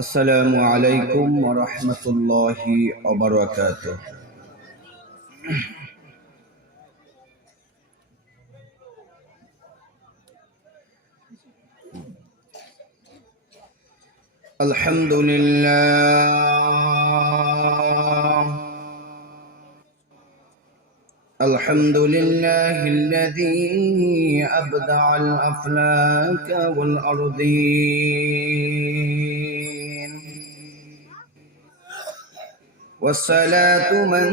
السلام عليكم ورحمة الله وبركاته. الحمد لله الذي أبدع الأفلاك والأرضين، والصلاة من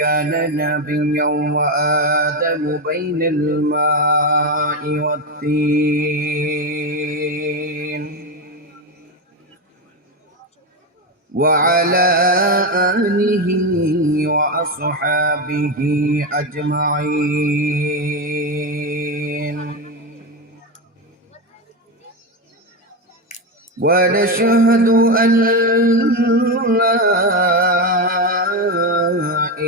كان نبيا وآدم بين الماء والطين، وعلى آله وأصحابه أجمعين. ونشهد أن لا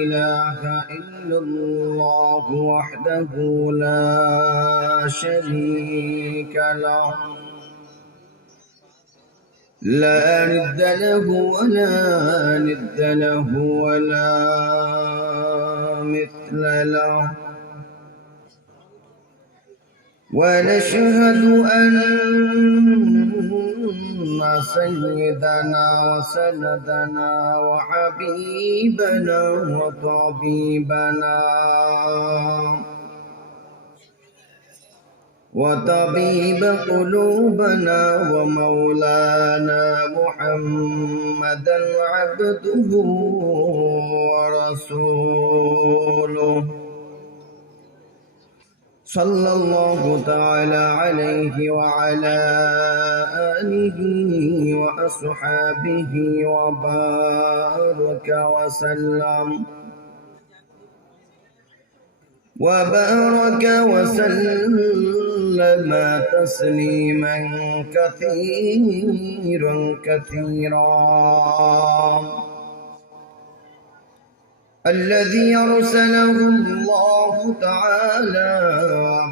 إله إلا الله وحده لا شريك له، لا ند له ولا مثل له. ونشهد أن سيدنا وسندنا وحبيبنا وطبيب قلوبنا ومولانا محمدا عبده ورسوله، صلى الله تعالى عليه وعلى آله وأصحابه وبارك وسلم تسليما كثيرا. الذي أرسله الله تعالى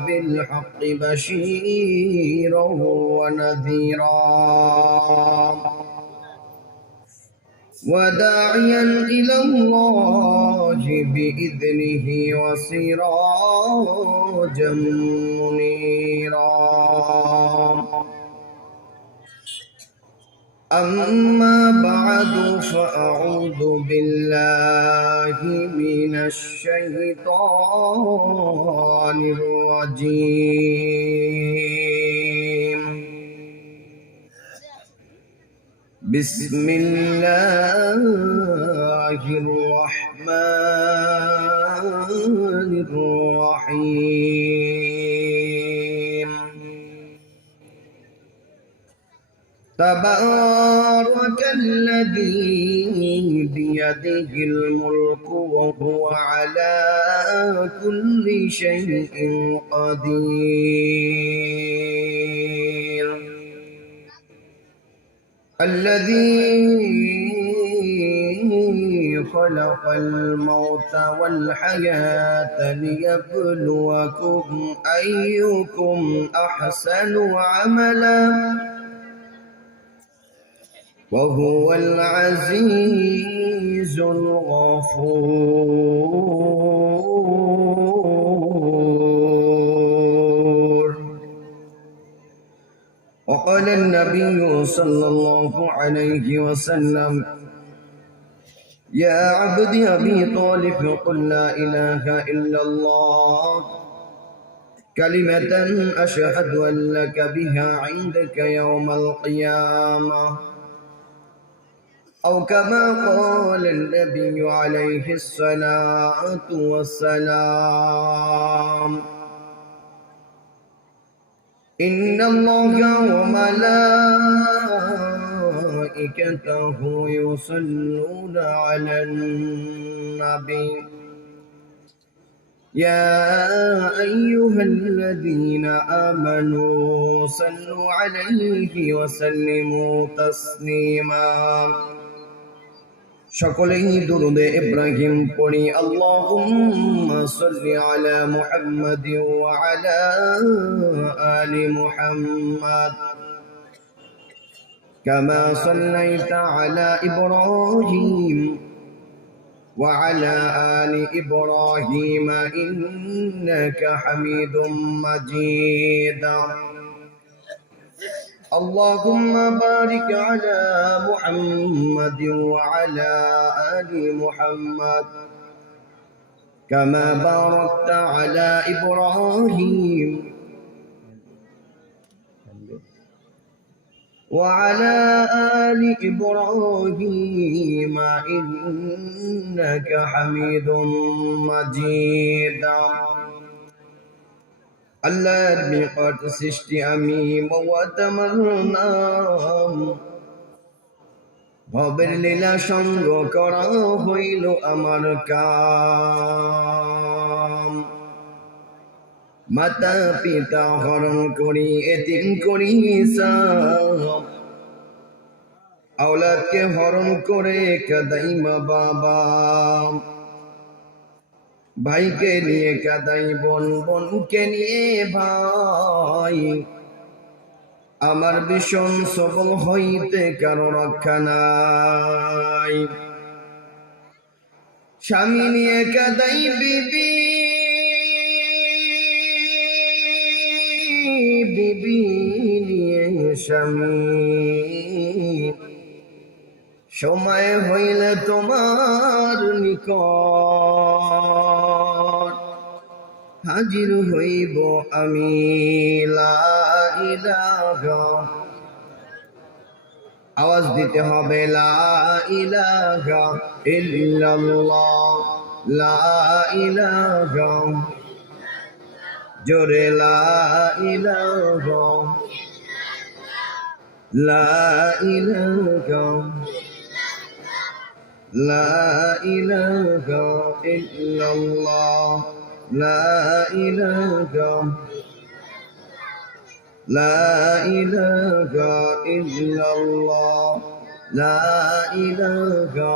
بالحق بشيرا ونذيرا، وداعيا إلى الله بإذنه وسراجا منيرا. أما بعد، فأعوذ بالله من الشيطان الرجيم. بسم الله الرحمن الرحيم. تبارك الذي بيده الملك وهو على كل شيء قدير. الذي خلق الموت والحياة ليبلوكم أيكم أحسن عملا، وهو العزيز الغفور. وقال النبي صلى الله عليه وسلم: يا عبد أبي طالب، قل لا إله إلا الله كلمة أشهد أن لك بها عندك يوم القيامة، أو كما قال النبي عليه الصلاة والسلام: إن الله وملائكته يصلون على النبي، يا أيها الذين آمنوا صلوا عليه وسلموا تسليما। সকলেই দুরূদে ইব্রাহিম পড়ি। আল্লাহুম্মা সাল্লি আলা মুহাম্মাদ ওয়া আলা আলি মুহাম্মাদ كما صليت على إبراهيم وعلى آل إبراهيم إنك حميد مجيد اللهم بارك على محمد وعلى آل محمد كما باركت على إبراهيم وعلى آل إبراهيم إنك حميد مجيد আল্লাহর নিকট সৃষ্টি আমি মওয়াতামান্নাম ভবের লীলা সঙ্গ করা হইল আমার কাম মাতা পিতা হরণ করি এতিম করি হিসাব আওলাদকে হরণ করে কাদাই মা বাবা ভাইকে নিয়ে কাদাই বোন বোনকে নিয়ে ভাই আমার ভীষণ সবল হইতে কারো রক্ষা নাই স্বামী নিয়ে কাদাই বিবি বিবি নিয়ে স্বামী সময় হইলে তোমার নিকট হাজির হইব আমি লা ইলাহা আওয়াজ দিতে হবে লা ইলাহা ইল্লাল্লাহ লা ইলাহা জোরে লা ইলাহা লা ইলাহা লা ইলাহা ইল্লাল্লাহ লা ইলাহা লা ইলাহা ইল্লাল্লাহ লা ইলাহা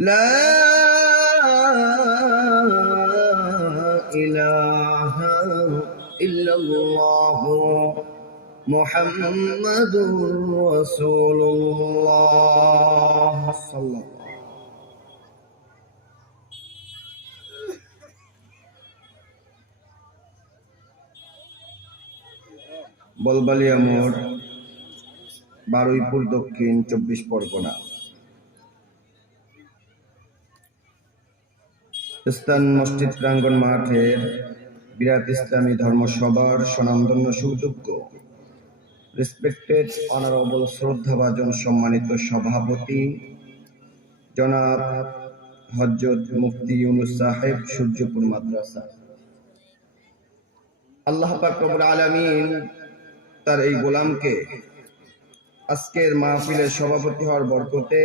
লা ইলাহা ইল্লাল্লাহ মুহাম্মাদুর রাসূলুল্লাহ সাল্লাল্লাহু বলবালিয়া মোড় বারুইপুর দক্ষিণ 24 পরগনা স্থান মসজিদ প্রাঙ্গণ মাঠের বিরাট ইসলামী ধর্মসভার স্বনামধন্য সুযোগ্য রেসপেক্টেড অনারেবল শ্রদ্ধাভাজন সম্মানিত সভাপতি জনাব হযরত মুফতি ইউনুস সাহেব সূর্যপুর মাদ্রাসা আল্লাহ পাক রব্বুল আলামিন তার এই গোলামকে আজকের মাহফিলের সভাপতি হওয়ার বরকতে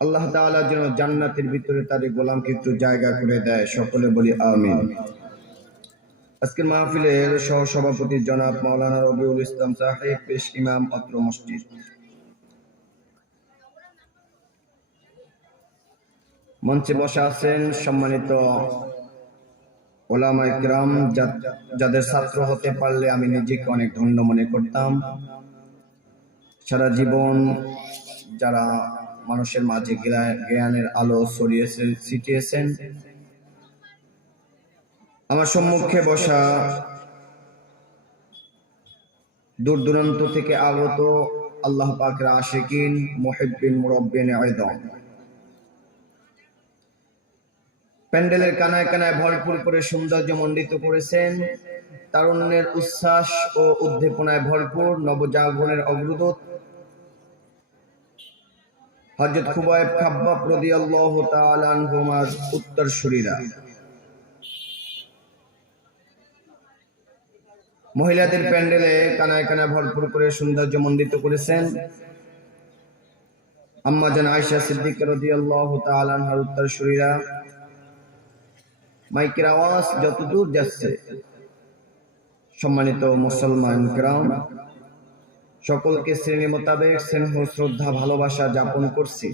আল্লাহ তাআলা যেন জান্নাতের ভিতরে তার এই গোলামকে একটু জায়গা করে দেয় সকলে বলি আমিন আজকের মাহফিলের সহ সভাপতি জনাব মাওলানা রবিউল ইসলাম সাহেব পেশ ইমাম অত্র মসজিদ মঞ্চে বসে আছেন সম্মানিত ওলামা ইকরাম যাদের ছাত্র হতে পারলে আমি নিজেকে অনেক ধন্য মনে করতাম সারা জীবন যারা মানুষের মাঝে জ্ঞানের আলো ছিটিয়েছেন আমার সম্মুখে বসা দূর দূরান্ত থেকে আগত আল্লাহ পাকের আশিকিন মুহিব্বিন মুরাব্বিন আইদাম প্যান্ডেলের কানায় কানায় ভরপুর করে সৌন্দর্য মণ্ডিত করেছেন তারুণ্যের উচ্ছ্বাস ও উদ্দীপনায় ভরপুর নবজাগরণের অগ্রদূত হযরত খুবাইব খাব্বাব রাদিয়াল্লাহু তাআলা আনহুমার উত্তরসূরিরা মহিলাদের প্যান্ডেলে কানায় কানায় ভরপুর করে সৌন্দর্য মণ্ডিত করেছেন আম্মা জান আয়েশা সিদ্দিকা রাদিয়াল্লাহু তাআলা আনহার উত্তরসূরিরা মাইকের আওয়াজ যতদূর যাচ্ছে সম্মানিত মুসলমান کرام সকলকে শ্রেণী মোতাবেক স্নেহ শ্রদ্ধা ভালোবাসা যাপন করছি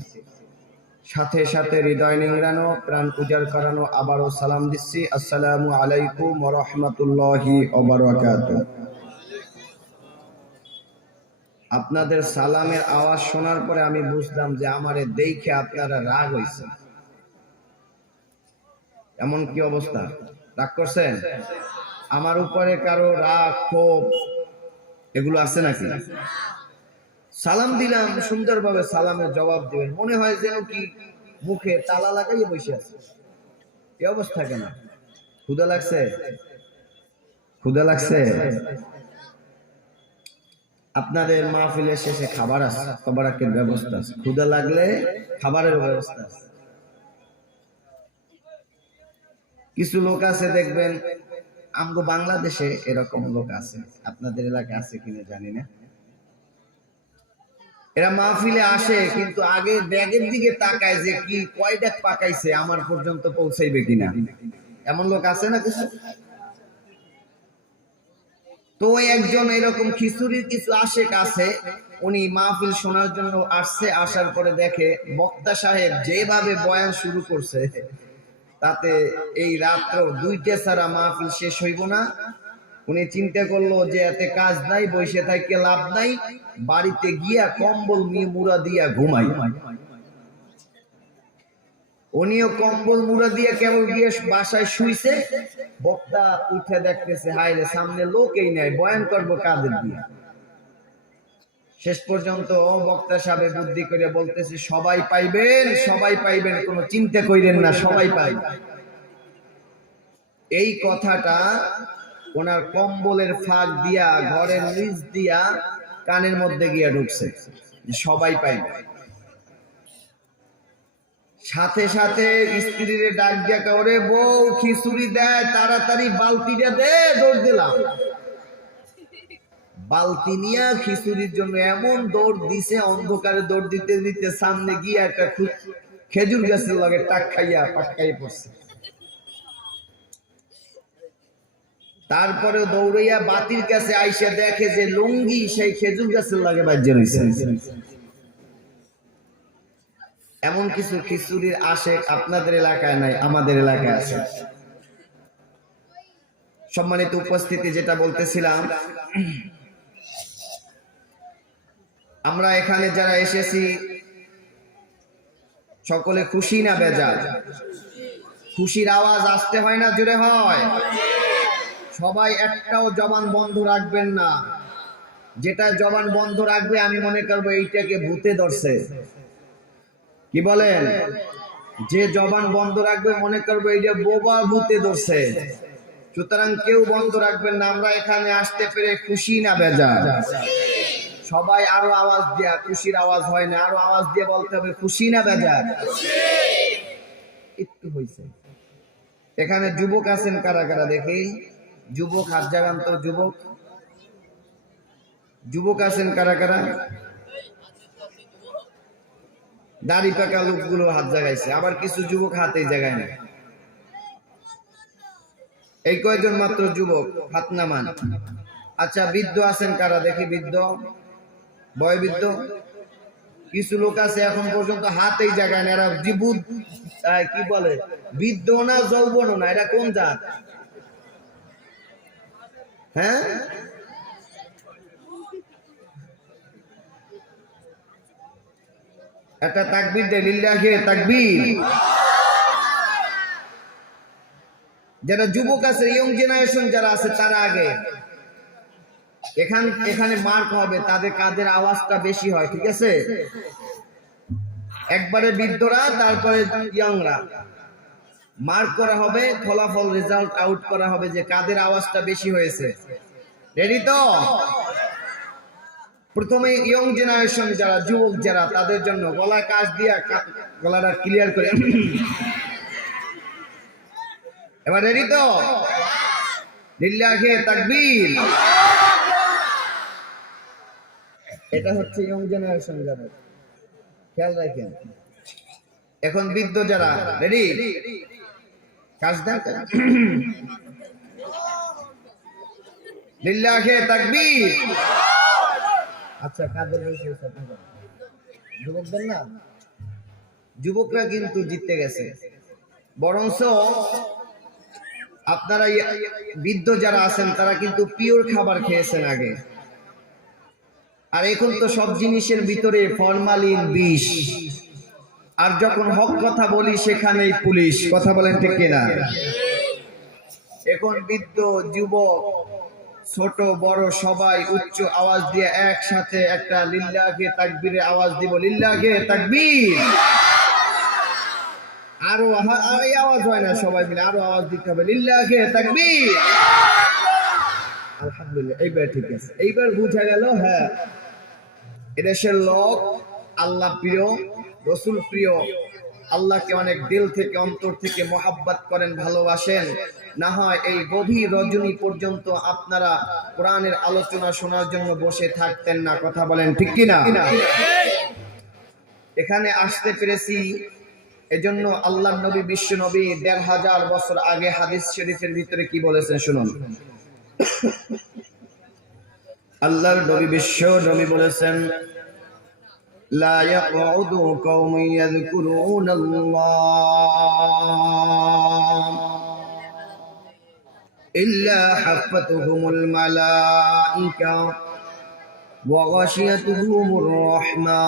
সাথে সাথে হৃদয় নিংড়ানো প্রাণ উজাড় করানো আবারও সালাম দিচ্ছি আসসালামু আলাইকুম ওয়া রাহমাতুল্লাহি ওয়া বারাকাতুহু আপনাদের সালামের আওয়াজ শোনার পরে আমি বুঝলাম যে আমারে দেখে আপনারা রাগ হইছে। এমন কি অবস্থা? রাগ করছেন? আমার উপরে কারো রাগ ক্ষোভ এগুলো আছে নাকি? সালাম দিলাম, সুন্দরভাবে সালামের জবাব দিবেন, মনে হয় যেন কি মুখে তালা লাগাই বসে আছে। এই অবস্থা কেন? ক্ষুধা লাগছে? ক্ষুধা লাগছে? আপনাদের মাহফিলের শেষে খাবার আছে, খাবারের ব্যবস্থা আছে। ক্ষুধা লাগলে খাবারের ব্যবস্থা আছে। কিছু লোক আছে দেখবেন, আমগো বাংলাদেশে এরকম লোক আছে, আপনাদের এলাকায় আছে কিনা জানি না। এরা মাহফিলে আসে কিন্তু আগে ব্যাগের দিকে তাকায় যে কি কয়টা পাকাইছে, আমার পর্যন্ত পৌঁছাইবে কিনা। এমন লোক আছে না কিছু? তো একজন এরকম খিচুড়ির কিছু আশেক আছে, উনি মাহফিল শোনার জন্য আসছে। আসার পরে দেখে বক্তা সাহেব যেভাবে বয়ান শুরু করছে, তাতে এই রাত্র 2টা ছাড়া মাহফিল শেষ হইব না। উনি চিন্তা করলো যে এতে কাজ নাই, বসে থাকতে লাভ নাই, বাড়িতে গিয়া কম্বল মুড়া দিয়া ঘুমাই। উনিও কম্বল মুড়া দিয়ে কেবল গিয়ে বাসায় শুইছে। বক্তা উঠে দেখতেছে, হায় রে, সামনে লোকই নাই, বয়ান করবো কাদের দিয়ে। শেষ পর্যন্ত বক্তা সাহেব বুদ্ধি করে বলতেছে, সবাই পাইবেন, সবাই পাইবেন, কোনো চিন্তা কইরেন না, সবাই পাইবেন। এই কথাটা ওনার কম্বলের ফাঁক দিয়া, ঘরের নিচ দিয়া কানের মধ্যে গিয়া ঢুকছে, সবাই পাইবে। সাথে সাথে স্ত্রীর ডাক দিয়া, ওরে বউ, খিচুড়ি দেয়, তাড়াতাড়ি বালতিটা দে। দৌড় দিলাম, বালতি নিয়ে খিচুড়ির জন্য এমন দৌড় দিছে, অন্ধকারে দৌড় দিতে দিতে সামনে গিয়ে একটা খেজুর গাছের লগে টাক খাইয়া পাটকাইয়া পড়ছে। তারপরে দৌড়াইয়া বাতির কাছে আইসা দেখে যে লুঙ্গি সেই খেজুর গাছের লাগে বাজ্যে রয়েছে। এমন কিছু খিচুড়ির আশেক আপনাদের এলাকায় নাই, আমাদের এলাকায় আছে। সম্মানিত উপস্থিতি, যেটা বলতেছিলাম, আমরা এখানে যারা এসেছি সকলে খুশি না বেজার? খুশির আওয়াজ আসতে হয় না জোরে হয়? সবাই একটাও জবান বন্ধ রাখবেন না। যেটা জবান বন্ধ রাখবে আমি মনে করবো এইটাকে ভূতে ধরছে। কি বলেন? যে জবান বন্ধ রাখবে মনে করবো এইটা বোবা ভূতে ধরছে। সুতরাং কেউ বন্ধ রাখবেন না। আমরা এখানে আসতে পেরে খুশি না বেজার? সবাই আরো আওয়াজ দিয়া, খুশির আওয়াজ হয় না, আরো আওয়াজ দিয়ে বলতে হবে খুশি না বেজার? একটু হয়েছে। এখানে যুবক আছেন কারা কারা দেখি? যুবক হাত জাগান তো। যুবক, যুবক আছেন কারা কারা? দাড়ি পাকা লোকগুলো হাত জাগাইছে, আবার কিছু যুবক হাতেই জাগায় না। এই কয়জন মাত্র যুবক, হাত নামান। আচ্ছা, বৃদ্ধ আছেন কারা দেখি? বৃদ্ধ, বয়োবৃদ্ধ কিছু লোক আছে এখন পর্যন্ত হাতেই জাগায় না। এরা জীবুত, কি বলে, বৃদ্ধ না যৌবন না, এটা কোন জাত? হ্যাঁ, একটা তাকবীর দে, লিল্লাহি তাকবীর। যারা যুবক আছে, ইয়ং জেনারেশন যারা আছে, তারা আগে এখানে মার্ক হবে, তাদের কাদের আওয়াজটা বেশি হয়, ঠিক আছে? একবারে বৃদ্ধরা, তারপরে ইয়ংরা মার্ক করা হবে, ফলাফল রেজাল্ট আউট করা হবে যে কাদের আওয়াজটা বেশি হয়েছে। রেডি তো? প্রথমে ইয়ং জেনারেশন যারা, যুবক যারা, তাদের জন্য গলা কাশ দিয়া গলাটা ক্লিয়ার করে। এবার রেডি তো? লিল্লাহি তাকবীর। এটা হচ্ছে ইয়ং জেনারেশন যারা, খেয়াল রাখেন। এখন বৃদ্ধ যারা, রেডি? কাজ দেন। লিল্লাহি তাকবীর। আচ্ছা, কাদের বেশি হয়েছে আপনারা? যুবকদের না? যুবকরা কিন্তু জিততে গেছে। বরঞ্চ আপনারা বৃদ্ধ যারা আছেন তারা কিন্তু পিওর খাবার খেয়েছেন আগে। আর এখন তো সব জিনিসের ভিতরে ফরমালিন বিষ, আর যখন হক কথা বলি সেখানেই পুলিশ। কথা বলেন ঠিক কিনা? এখন বৃদ্ধ যুবক ছোট বড় সবাই উচ্চ আওয়াজ দিয়ে একসাথে একটা লিল্লাহে তাকবীরের আওয়াজ দিব, লিল্লাহে তাকবীর। আরো এই আওয়াজ হয় না, সবাই মিলে আরো আওয়াজ দিতে হবে, লিল্লাহে তাকবীর। আলহামদুলিল্লাহ, এইবার ঠিক আছে, এইবার বুঝা গেল। হ্যাঁ, এদেশের লোক আল্লাহ প্রিয়, রসুল প্রিয়, আল্লাহকে অনেক দিল থেকে অন্তর থেকে মোহাব্বত করেন, ভালোবাসেন। না হয় এই গভীর রজনী পর্যন্ত আপনারা কোরআনের আলোচনা শোনার জন্য বসে থাকতেন না। কথা বলেন ঠিক কিনা? এখানে আসতে পেরেছি এজন্য আল্লাহ নবী, বিশ্ব নবী ১৫০০ বছর আগে হাদিস শরীফের ভিতরে কি বলেছেন শুনুন। আল্লাহর নবী, বিশ্ব নবী বলেছেন, লা ইয়াকউদু কওমুন ইয়াযকুরুনাল্লাহ ইল্লা হাফাতুহুমুল মালাইকা ওয়া গাশিয়াতুহুমুর রাহমা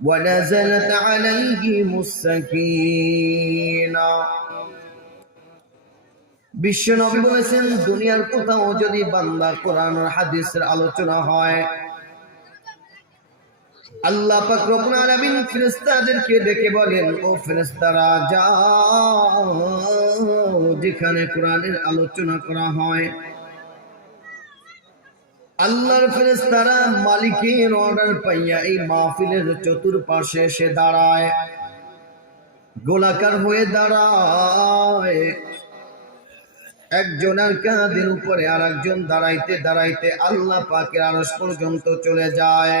ওয়া নাযালাত আলাইহিমুস সাকিনা। বিশ্ব নবী বলেছেন, দুনিয়ার কোথাও যদি বান্দা কোরআন আর হাদিসের আলোচনা হয়, আল্লাহ পাক রব্বুল আলামিন ফেরেশতাদেরকে ডেকে বলেন, ও ফেরেশতারা যাও, যেখানে কোরআনের আলোচনা করা হয় আল্লাহর ফেরেশতারা মালিকের অর্ডার পাইয়া এই মাহফিলের চতুর্পাশে এসে দাঁড়ায়, গোলাকার হয়ে দাঁড়ায়। একজনের কাঁধের উপরে আর একজন দাঁড়াইতে দাঁড়াইতে আল্লাহ পাকের আরশ পর্যন্ত চলে যায়।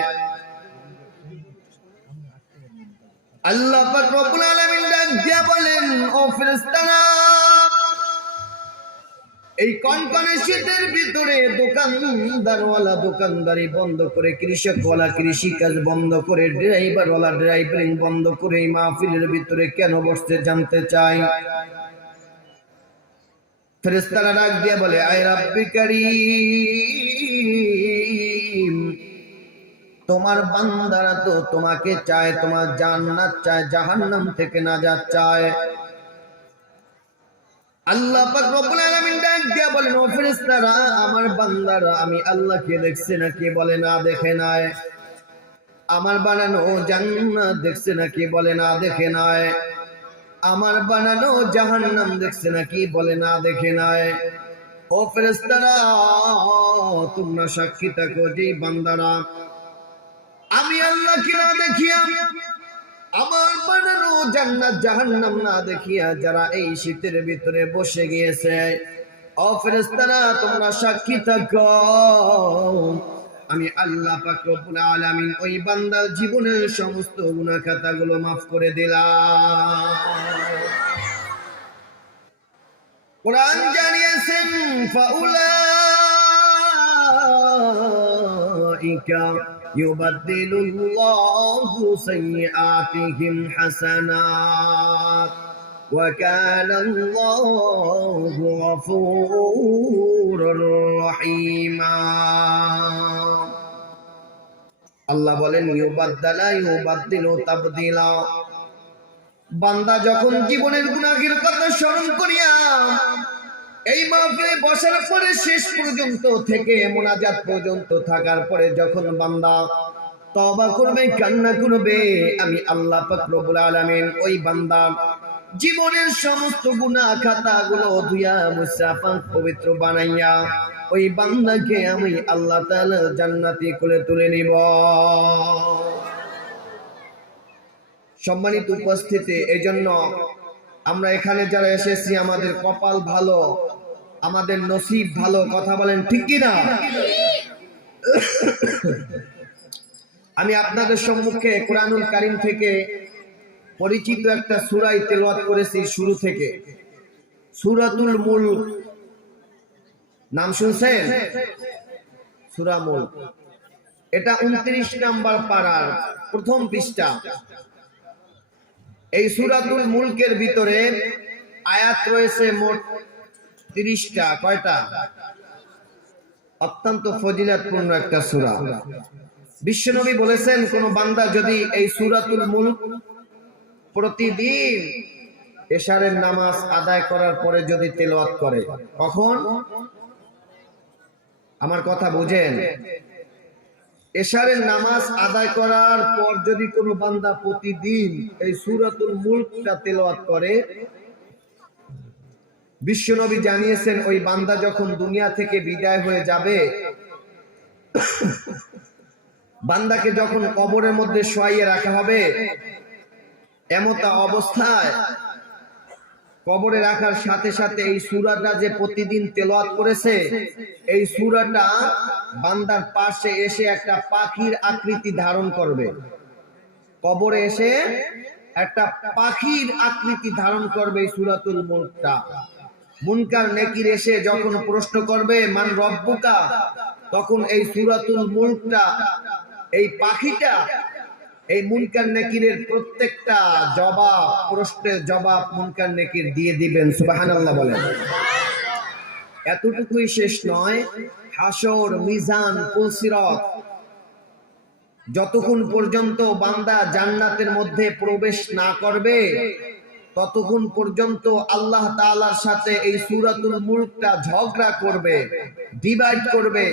আল্লাহ পাক রব্বুল আলামিন ডাক দিয়ে বলেন, ও ফেরেশতারা, এই কনকনে শীতের ভিতরে দোকানদারওয়ালা দোকানদারি বন্ধ করে, কৃষকওয়ালা কৃষিকাজ বন্ধ করে, ড্রাইভারওয়ালা ড্রাইভিং বন্ধ করে এই মাহফিলের ভিতরে কেন বসতে জানতে চাই। ফেরেশতারা ডাক দিয়ে বলে, আয় রাব্বি কারীম, তোমার বান্দারা তো তোমাকে চায়, তোমার জান্নাত চায়, জাহান্নাম থেকে নাজাত চায়। আল্লাহ পাক রব্বুল আলামিন ডাক দিয়ে বলেন, ও ফেরেশতারা, আমার বান্দারা আমি আল্লাহকে দেখছে নাকি? বলে না, দেখে নাই। আমার বানানো জান্নাত দেখছে নাকি? বলে না, দেখে নাই। আমার বানানো জাহান্নাম দেখছে নাকি? বলে না, দেখে নাই। ও ফেরেশতারা, তোমরা সাক্ষী থাকো যে বান্দারা আমি আল্লাহকে না দেখিয়া, আমার বানানো জান্নাত জাহান্নাম না দেখিয়া যারা এই শীতের ভিতরে বসে গিয়েছে, ও ফেরেশতারা তোমরা সাক্ষী থাকো, আমি আল্লাহ পাক রব্বুল আলামিন ওই বান্দার জীবনের সমস্ত গুনাহ খাতাগুলো মাফ করে দিলাম। কোরআন জানিয়েছেন, ফাউলাইকা ইউবাদদিলুল্লাহু সাইয়্যাতিহিম হাসানাত ওয়া কানাল্লাহু গফুরুর রহিমা। আল্লাহ বলেন, ইউবাদদিলু তাবদিলা। বান্দা যখন জীবনের গুনাহের কথা স্মরণ করিয়া এই মাহফিলে বসার পরে শেষ পর্যন্ত থেকে মুনাজাত পর্যন্ত থাকার পরে যখন বান্দা তওবা করবে, কান্না করবে, আমি আল্লাহ পাক রব্বুল আলামিন ওই বান্দা জীবনের সমস্ত গুনাহ খাতাগুলো ধুইয়া মুছা পাক পবিত্র বানাইয়া ওই বান্দাকে আমি আল্লাহ তাআলা জান্নাতি কোলে তুলে নিব। সম্মানিত উপস্থিতি, এজন্য আমরা এখানে যারা এসেছি আমাদের কপাল ভালো, আমাদের নসিব ভালো। কথা বলেন ঠিক কিনা? আমি আপনাদের সম্মুখে কোরআনুল কারীম থেকে পরিচিত একটা সূরা তেলাওয়াত করেছি শুরু থেকে। সূরাতুল মুলক নাম শুনছেন? সূরা মুলক, এটা 29 নাম্বার পারার প্রথম পৃষ্ঠা। এই সূরাতুল মুলকের ভিতরে আয়াত রয়েছে মোট 30টা। কয়টা? অত্যন্ত ফজিলতপূর্ণ একটা সূরা। বিশ্বনবী বলেছেন, কোন বান্দা যদি এই সূরাতুল মুলক প্রতিদিন এশারের নামাজ আদায় করার পরে যদি তেলাওয়াত করে, কখন? আমার কথা বুঝেন, এশারের নামাজ আদায় করার পর যদি কোনো বান্দা প্রতিদিন এই সূরাতুল মুলকটা তেলাওয়াত করে, বিশ্বনবী জানিয়েছেন ওই বান্দা যখন দুনিয়া থেকে বিদায় হয়ে যাবে, বান্দাকে যখন কবরের মধ্যে শোয়াইয়ে রাখা হবে, এমতা অবস্থায় কবরে রাখার সাথে সাথে এই সূরাটা যে প্রতিদিন তেলাওয়াত করেছে, এই সূরাটা বান্দার পাশে এসে একটা পাখির আকৃতি ধারণ করবে। কবরে এসে একটা পাখির আকৃতি ধারণ করবে এই সূরাতুল মুলকটা। মুনকার নেকির এসে যখন প্রশ্ন করবে মান রব্বুকা, তখন এই সূরাতুল মুলকটা, এই পাখিটা এই মুনকার নেকিরের প্রত্যেকটা প্রশ্নের জবাব মুনকার নেকির দিয়ে দিবেন। সুবহানাল্লাহ বলেন। এতটুকুই শেষ নয়, হাসর, মিজান, পুলসিরাত, যতক্ষণ পর্যন্ত বান্দা জান্নাতের মধ্যে প্রবেশ না করবে, ততক্ষণ পর্যন্ত আল্লাহ তাআলার সাথে এই সূরাতুল মুলকটা ঝগড়া করবে, ডিভাইড করবে।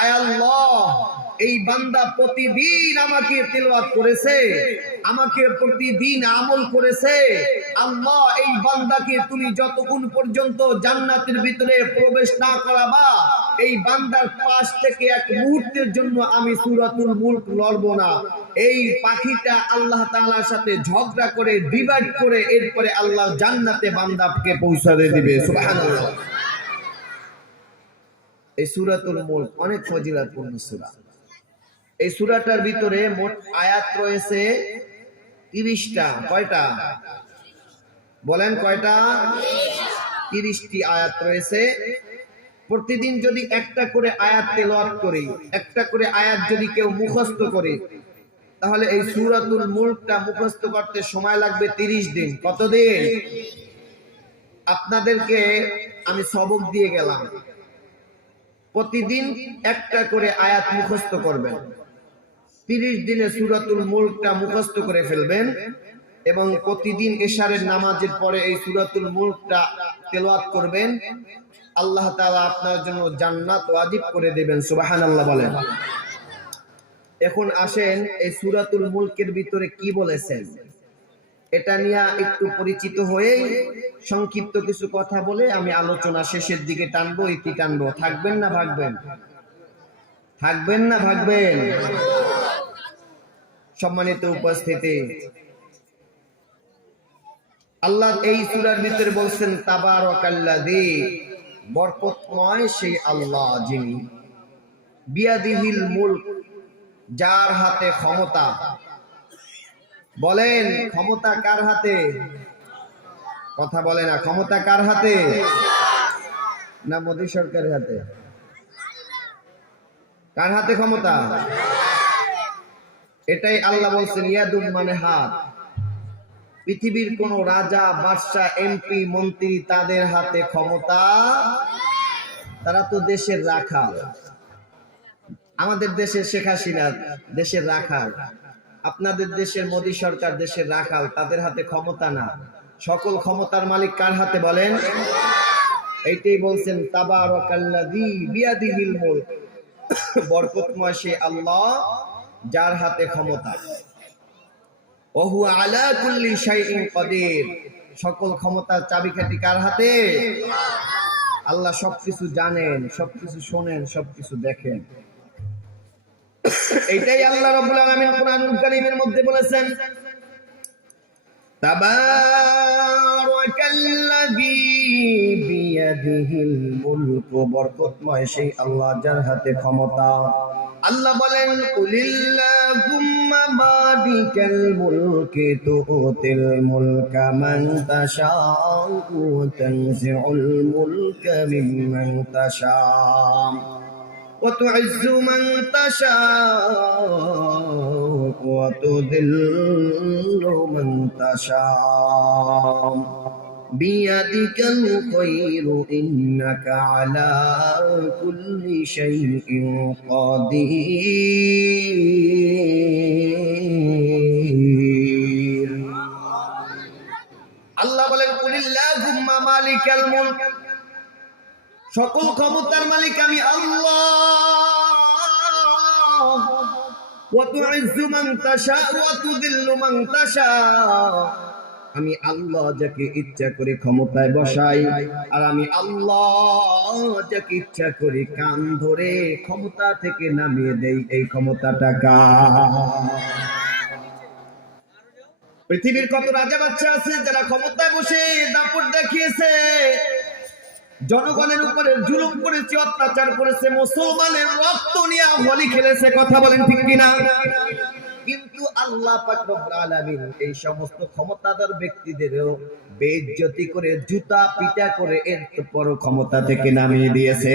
আয় আল্লাহ, এই বান্দা প্রতিদিন আমাকে তেলাওয়াত করেছে, আমাকে প্রতিদিন আমল করেছে, আল্লাহ এই বান্দাকে তুমি যতক্ষণ পর্যন্ত জান্নাতের ভিতরে প্রবেশ না করাবা, এই বান্দার পাশ থেকে এক মুহূর্তের জন্য আমি সূরাতুল মুলক লড়ব না। এই পাখিটা আল্লাহ তাআলার সাথে ঝগড়া করে, ডিভাইড করে, এরপরে আল্লাহ জান্নাতে বান্দাকে পৌঁছাতে দিবে। সুবহানাল্লাহ। এই সূরাতুল মুলক অনেক ফজিলতপূর্ণ সূরা। এই সূরাটার ভিতরে মোট আয়াত রয়েছে 30টা। কয়টা বলেন? কয়টা? 30টি আয়াত রয়েছে। প্রতিদিন যদি একটা করে আয়াত তেলাওয়াত করি, একটা করে আয়াত যদি কেউ মুখস্থ করে, তাহলে এই সূরাতুল মুলকটা মুখস্থ করতে সময় লাগবে 30 দিন। কতদিন? আপনাদেরকে আমি সবক দিয়ে গেলাম, প্রতিদিন একটা করে আয়াত মুখস্থ করবেন, 30 দিনে সূরাতুল মুলকটা মুখস্থ করে ফেলবেন, এবং প্রতিদিন এশারের নামাজের পরে এই সূরাতুল মুলকটা তেলাওয়াত করবেন। আল্লাহ তাআলা আপনার জন্য জান্নাত ওয়াজিব করে দেবেন। সুবহানাল্লাহ বলেন। এখন আসেন, এই সূরাতুল মুলকের ভিতরে কি বলেছেন এটা নিয়ে একটু পরিচিত হয়ে সংক্ষিপ্ত কিছু কথা বলে আমি আলোচনা শেষের দিকে টানবো, ইতি টানবো। থাকবেন না ভাগবেন? থাকবেন না ভাগবেন? সম্মানিত উপস্থিতি, আল্লাহ এই সূরার ভিতরে বলছেন তাবারাকাল্লাযী, বরকতময় সেই আল্লাহ যিনি, বিয়াদিহিল মুলক, যার হাতে ক্ষমতা। বলেন, ক্ষমতা কার হাতে? কথা বলে না। ক্ষমতা কার হাতে? না মোদী সরকারের হাতে? কার হাতে ক্ষমতা? এটাই আল্লাহ বলছেন, ইয়াদুন মানে হাত। পৃথিবীর কোন রাজা, বাদশা, এমপি, মন্ত্রী তাদের হাতে ক্ষমতা, তারা তো দেশের রাখাল। আমাদের দেশের শেখ হাসিনা দেশের রাখাল, আপনাদের দেশের মোদী সরকার দেশের রাখাল, তাদের হাতে ক্ষমতা না। সকল ক্ষমতার মালিক কার হাতে বলেন? এইটাই বলছেন তাবারাকাল্লাযী বিয়াদিহিল মুলক, বরকতময় সে আল্লাহ যার হাতে ক্ষমতা। ওয়া হুয়া আলা কুল্লি শাইইন কাদির, সকল ক্ষমতার চাবিকাঠি কার হাতে? আল্লাহ সবকিছু জানেন, সবকিছু শোনেন, সবকিছু দেখেন। এটাই আল্লাহ রাব্বুল আলামিন কোরআনুল কারীমের মধ্যে বলেছেন, তাবারাকাল্লাযী বিয়াদিহিল মুলক, বরকতময় সেই আল্লাহ যার হাতে ক্ষমতা। আল্লাহ বলেন, কুলিল্লাহুম্মা মালিকাল মুলকি তুতিল মুলকা মান তাশাউ ওয়া তানজিউল মুলকা মিম্মান তাশাউ ওয়া তুইজ্জু মান তাশাউ ওয়া তুযিল্লু মান তাশাউ বিয়াদিকাল খায়রু ইন্নাকা আলা কুল্লি শাইইন কাদির। আল্লাহ বলেন কুলিল্লাহুম্মা মালিকাল মুলক, সকল ক্ষমতার মালিক আমি আল্লাহ। ওয়া তুইজ্জু মান তাশা ওয়া তুযিল্লু মান তাশা, আমি আল্লাহ যাকে ইচ্ছা করে ক্ষমতায় বসাই, আর আমি আল্লাহ যাকে ইচ্ছা করে কান ধরে ক্ষমতা থেকে নামিয়ে দেই। এই ক্ষমতাটা কার? পৃথিবীর কত রাজা বাচ্চা আছে যারা ক্ষমতায় বসে দাপট দেখিয়েছে, জনগণের উপরে জুলুম করেছে, অত্যাচার করেছে, মুসলমানের রক্ত নিয়ে হোলি খেলেছে। কথা বলেন ঠিক কিনা? কিন্তু আল্লাহ পাক রব্বুল আলামিন এই সমস্ত ক্ষমতাধর ব্যক্তিদেরও বেইজ্জতি করে, জুতা পিটা করে এরপর ক্ষমতা থেকে নামিয়ে দিয়েছে।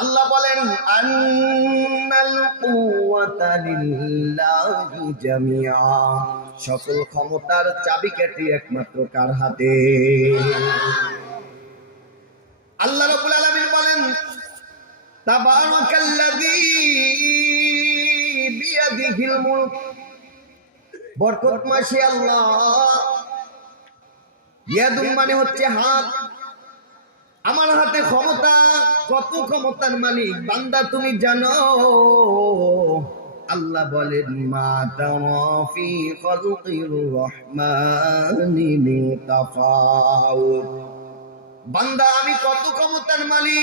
আল্লাহ বলেন আন্নাল কুওয়াতা লিল্লাহি জামিআ, সকল ক্ষমতার চাবিকাঠি একমাত্র কার হাতে? আল্লাহ রাব্বুল আলামিন বলেন তাবারাকাল্লাযী বিয়াদিহিল মুলক, বরকত মাশি আল্লাহ। ইয়াদুন মানে হচ্ছে হাত, আমার হাতে ক্ষমতা। কত ক্ষমতার মালিক বান্দা তুমি জানো? আল্লাহ বলেন মা তারা ফি খালকির রহমানি মিন তাফাউত, বান্দা আমি কত ক্ষমতার মালিক।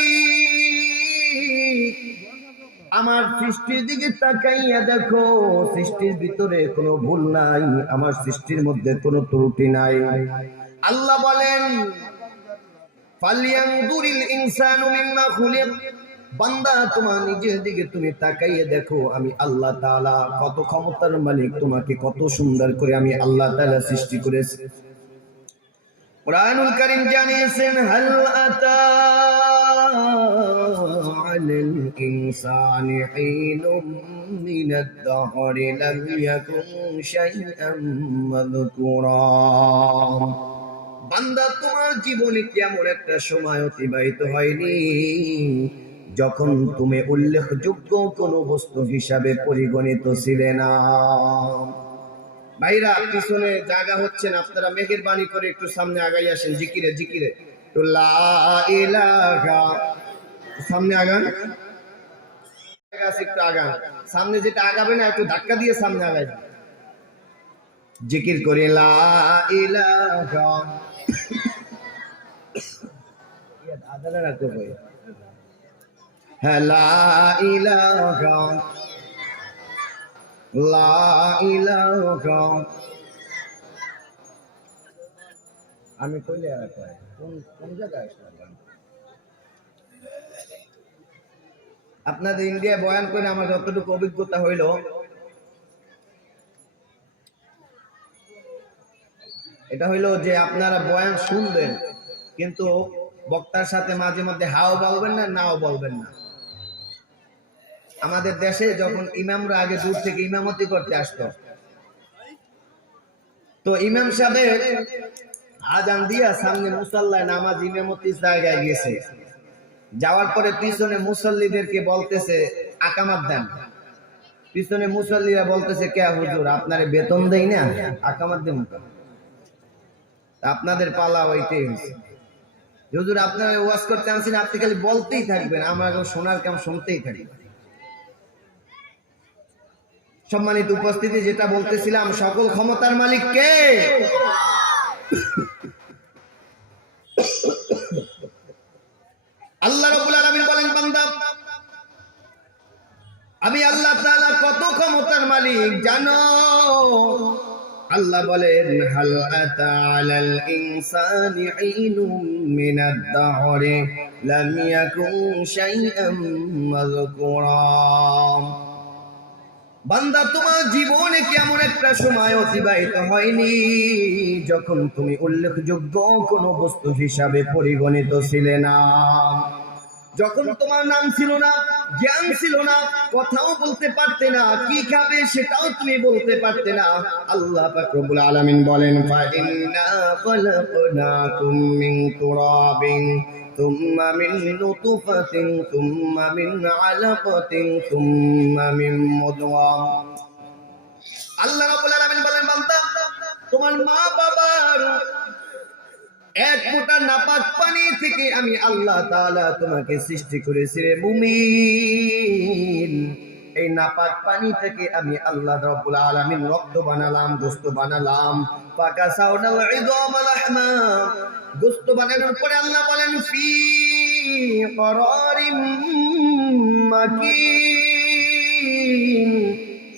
আমার সৃষ্টির দিকে তাকাইয়া দেখো, সৃষ্টির ভিতরে কোনো ভুল নাই, আমার সৃষ্টির মধ্যে কোনো ত্রুটি নাই। আল্লাহ বলেন ফালইয়ানজুরিল ইনসানু মিম্মা খুলিক, বান্দা তোমার নিজের দিকে তুমি তাকাইয়া দেখো, আমি আল্লাহ তাআলা কত ক্ষমতার মালিক, তোমাকে কত সুন্দর করে আমি আল্লাহ তাআলা সৃষ্টি করেছি। কুরআনুল কারীম জানিয়েছেন হাল আতা আলাল ইনসানি হিনুম মিনাদ দাহরি লাম ইয়াকুন শাইআম মাযকুরা, বান্দা তোমার জীবনে কেমন একটা সময় অতিবাহিত হয়নি যখন তুমি উল্লেখযোগ্য কোন বস্তু হিসাবে পরিগণিত ছিলে না। ভাইরা পিছনে জায়গা হচ্ছে না, আপনারা মেহেরবানি করে একটু সামনে আগাই আসেন। জিকিরে জিকিরে তো লা ইলাহা, সামনে আগান, একটু আগান। সামনে যেটা আগাবে না একটু ধাক্কা দিয়ে সামনে আগাই, জিকির করে লা ইলাহা। হ্যাঁ লা ইলাহা লা ইলাহা। আমি কইলে কোন জায়গায় আসলাম? আপনাদের ইন্ডিয়ায় বয়ান করে আমার যতটুকু অভিজ্ঞতা হইল, এটা হইলো যে আপনারা বয়ান শুনবেন কিন্তু বক্তার সাথে মাঝে মধ্যে হাও বলবেন না, নাও বলবেন না। আমাদের দেশে যখন ইমামরা আগে দূর থেকে ইমামতি করতে আসতো, তো ইমাম সাহেব আজান দিয়া সামনে মুসাল্লায় নামাজ ইমামতির জায়গায় গেছে, যাওয়ার পরে পিছনে মুসল্লিদেরকে বলতেছে আকামাত দেন। পিছনে মুসল্লিরা বলতেছে কে হুজুর আপনারে বেতন দেই না, আকামাত দেন। আপনাদের পালা ওইটাই হয়েছে, হুজুর আপনারা ওয়াজ করতে আনছেন, আপনি খালি বলতেই থাকবেন, আমরা শোনার কাম শুনতেই থাকি। সম্মানিত উপস্থিতি, যেটা বলতেছিলাম, সকল ক্ষমতার মালিক কে? আল্লাহ রাব্বুল আলামিন বলেন বান্দা আমি আল্লাহ তাআলা কত ক্ষমতার মালিক জানো? আল্লাহ বলেন হাল আতা আলাল ইনসানি হিনুম মিনাদ দাহরি লাম ইয়াকুন শাইআম মাযকুরা, বান্দা তোমার জীবনে কেমন একটা সময় অতিবাহিত হয়নি যখন তুমি উল্লেখযোগ্য কোন বস্তু হিসাবে পরিগণিত ছিলে না। যখন তোমার নাম ছিল না, জ্ঞান ছিল না, কথাও বলতে পারতে না, কি খাবে সেটাও তুমি বলতে পারতে না, আল্লাহ পাক রব্বুল আলামিন বলেন ফা ইন্না খলাকনাকুম মিন তুরাবিন থুম্মা মিন নুতফাতিন থুম্মা মিন আলাকাতিন থুম্মা মিন মুদগা। আল্লাহ রাব্বুল আলামিন বলেন বান্দা, তোমার মা বাবার এক ফোঁটা নাপাক পানি থেকে আমি আল্লাহ তাআলা তোমাকে সৃষ্টি করেছি রে মুমিন। এই নাপাক পানি থেকে আমি আল্লাহ রাব্বুল আলামিন রক্ত বানালাম, গোশত বানালাম, পাকা সাউনাল ইযাম লাহমা। গোশত বানানোর পরে আল্লাহ বলেন ফি করারিম মাকিন,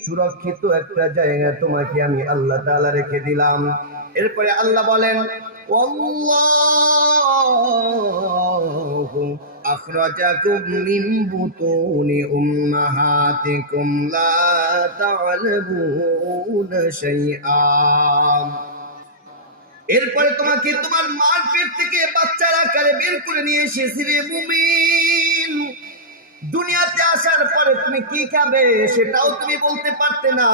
সুরক্ষিত একটা জায়গায় তোমাকে আমি আল্লাহ তাআলা রেখে দিলাম। এরপরে আল্লাহ বলেন ওয়াল্লাহু আখরাজাকুম মিন বুতুনি উম্মাহাতিকুম লা তা'লামুনা শাইআ। এরপরে তোমাকে তোমার মার পেট থেকে বাচ্চার আকারে বের করে নিয়ে এসেছি রে মুমিন। দুনিয়াতে আসার পরে তুমি কি খাবে সেটাও তুমি বলতে পারতে না,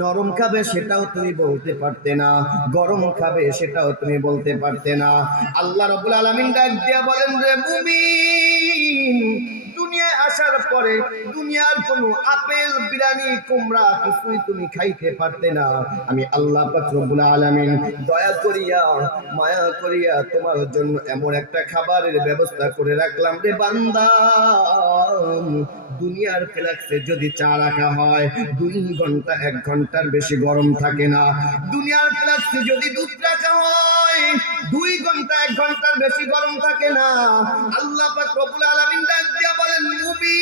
নরম খাবে সেটাও তুমি বলতে পারতে না, গরম খাবে সেটাও তুমি বলতে পারতে না। আল্লাহ রাব্বুল আলামিন ডাক দিয়া বলেন রে মুমিন, দুনিয়ায় আসার পরে দুনিয়ার কোনো আপেল বিরানি কুমড়া কিছুই তুমি খাইতে পারতে না। আমি আল্লাহ পাক রব্বুল আলামিন দয়া করিয়া মায়া করিয়া তোমার জন্য এমন একটা খাবারের ব্যবস্থা করে রাখলাম রে বান্দা। দুনিয়ার ফ্লাক্সে যদি চা রাখা হয় 2 ঘন্টা 1 ঘন্টার বেশি গরম থাকে না। দুনিয়ার ফ্লাক্সে যদি দুধ রাখা হয় 2 ঘন্টা 1 ঘন্টার বেশি গরম থাকে না। আল্লাহ পাক রব্বুল আলামিন ডাক দিয়া বলেন মুমিন,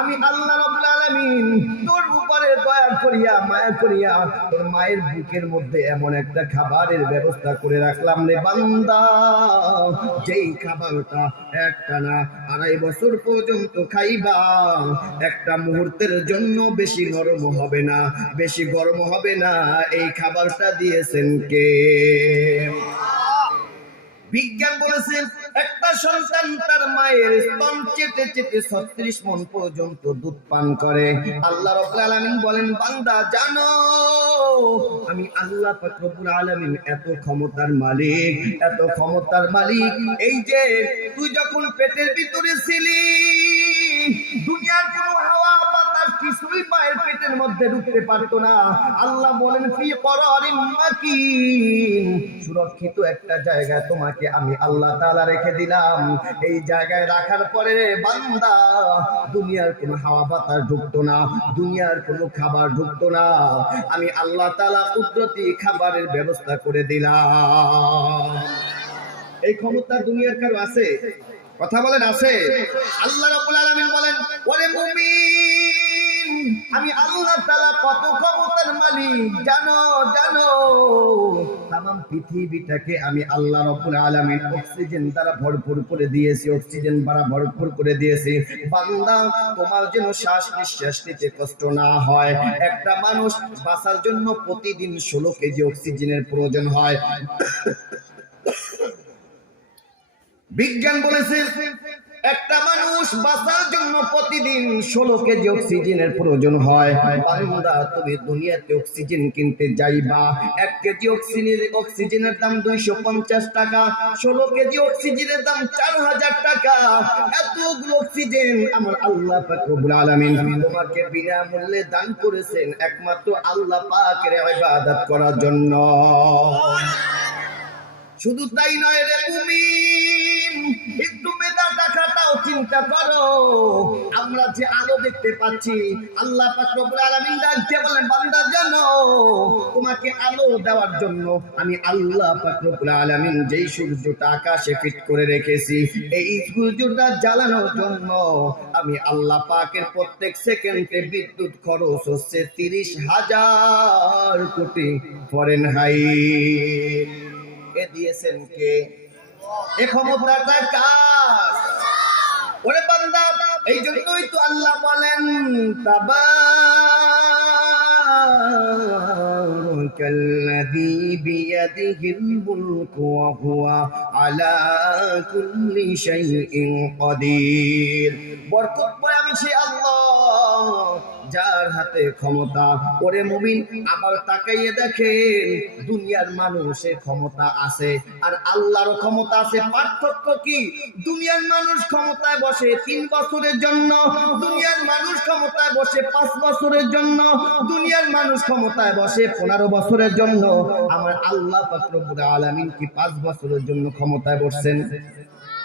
আমি আল্লাহ রাব্বুল আলামিন তোর উপরে দয়া করিয়া মায়া করিয়া তোর মায়ের বুকের মধ্যে এমন একটা খাবারের ব্যবস্থা করে রাখলাম রে বান্দা, যেই খাবারটা একটানা 2.5 বছর পর্যন্ত খাইবা, একটা মুহূর্তের জন্য বেশি নরম হবে না, বেশি গরম হবে না। এই খাবারটা দিয়েছেন কে? বিজ্ঞান বলেছে একটা সন্তান তার মায়ের স্তন চেটে চেটে 36 মণ পর্যন্ত দুধ পান করে। আল্লাহ রাব্বুল আলামিন বলেন বান্দা জানো আমি আল্লাহ পাক রব্বুল আলামিন এত ক্ষমতার মালিক, এত ক্ষমতার মালিক। এই যে তুই যখন পেটের ভিতরে ছিলি দুনিয়ার কোনো হাওয়া বাতাস কিছুই মায়ের পেটের মধ্যে ঢুকতে পারতো না। আল্লাহ বলেন ফি করারিম মাকিন, সুরক্ষিত একটা জায়গায় তোমাকে আমি আল্লাহ তাআলা রেখে দিলাম। এই জায়গায় রাখার পরে বান্দা দুনিয়ার কোনো হাওয়া বাতাস ঢুকতো না, দুনিয়ার কোনো খাবার ঢুকতো না। আমি আল্লাহ তাআলা কুদরতি খাবারের ব্যবস্থা করে দিলাম। এই ক্ষমতা দুনিয়ার কারো আছে? কথা বলেন আছে? আল্লাহ রাব্বুল আলামিন বলেন ওরে মুমিন, আমি আল্লাহ তাআলা কত ক্ষমতার মালিক জানো জানো। तमाम পৃথিবীটাকে আমি আল্লাহ রাব্বুল আলামিন অক্সিজেন দ্বারা ভরপুর করে দিয়েছি, অক্সিজেন দ্বারা ভরপুর করে দিয়েছি। বান্দা তোমার যেন শ্বাস নিঃশ্বাস নিতে কষ্ট না হয়। একটা মানুষ বাঁচার জন্য প্রতিদিন 16 কেজি অক্সিজেনের প্রয়োজন হয়। বিজ্ঞান বলেছে একটা মানুষ বাঁচার জন্য প্রতিদিন 16 কেজি অক্সিজেনের প্রয়োজন হয়। বান্দা তুমি দুনিয়াতে অক্সিজেন কিনতে যাইবা, 1 কেজি অক্সিজেনের দাম 250 টাকা, 16 কেজি অক্সিজেনের দাম 4000 টাকা। এতগুলো অক্সিজেন আমার আল্লাহ পাক রব্বুল আলামিন তোমাকে বিনামূল্যে দান করেছেন একমাত্র আল্লাহ পাকের ইবাদত করার জন্য। শুধু তাই নয় রে মুমিন, একটু বেদাটা খাটাও, চিন্তা করো। আমরা যে আলো দেখতে পাচ্ছি আল্লাহ পাক রব্বুল আলামিন ডাকতে বলেন বান্দা জানো তোমাকে আলো দেওয়ার জন্য আমি আল্লাহ পাক রব্বুল আলামিন যেই সূর্যটা আকাশে ফিট করে রেখেছি, এই সূর্যটা জ্বালানোর জন্য আমি আল্লাহ পাকের প্রত্যেক সেকেন্ডে বিদ্যুৎ খরচ হচ্ছে 30,000 কোটি ফরেনহাইট। এ দিয়েছেন কে? এ ক্ষমতাটা কার? ওরে বান্দা এই জন্যই তো আল্লাহ বলেন তাবারাকাল্লাযী বিয়াদিহিল মুলকু ওয়া হুয়া আলা কুল্লি শাইইন কাদির। বরকত পায় আমি সেই আল্লাহ যার হাতে ক্ষমতা। ওরে মুমিন, আবার তাকাইয়ে দেখেন, দুনিয়ার মানুষের ক্ষমতা আছে আর আল্লাহরও ক্ষমতা আছে। পার্থক্য কি? দুনিয়ার মানুষ ক্ষমতায় বসে 3 বছরের জন্য, দুনিয়ার মানুষ ক্ষমতায় বসে 5 বছরের জন্য, দুনিয়ার মানুষ ক্ষমতায় বসে 15 বছরের জন্য। আমার আল্লাহ পাক রব্বুল আলামিন কি 5 বছরের জন্য ক্ষমতায় বসছেন?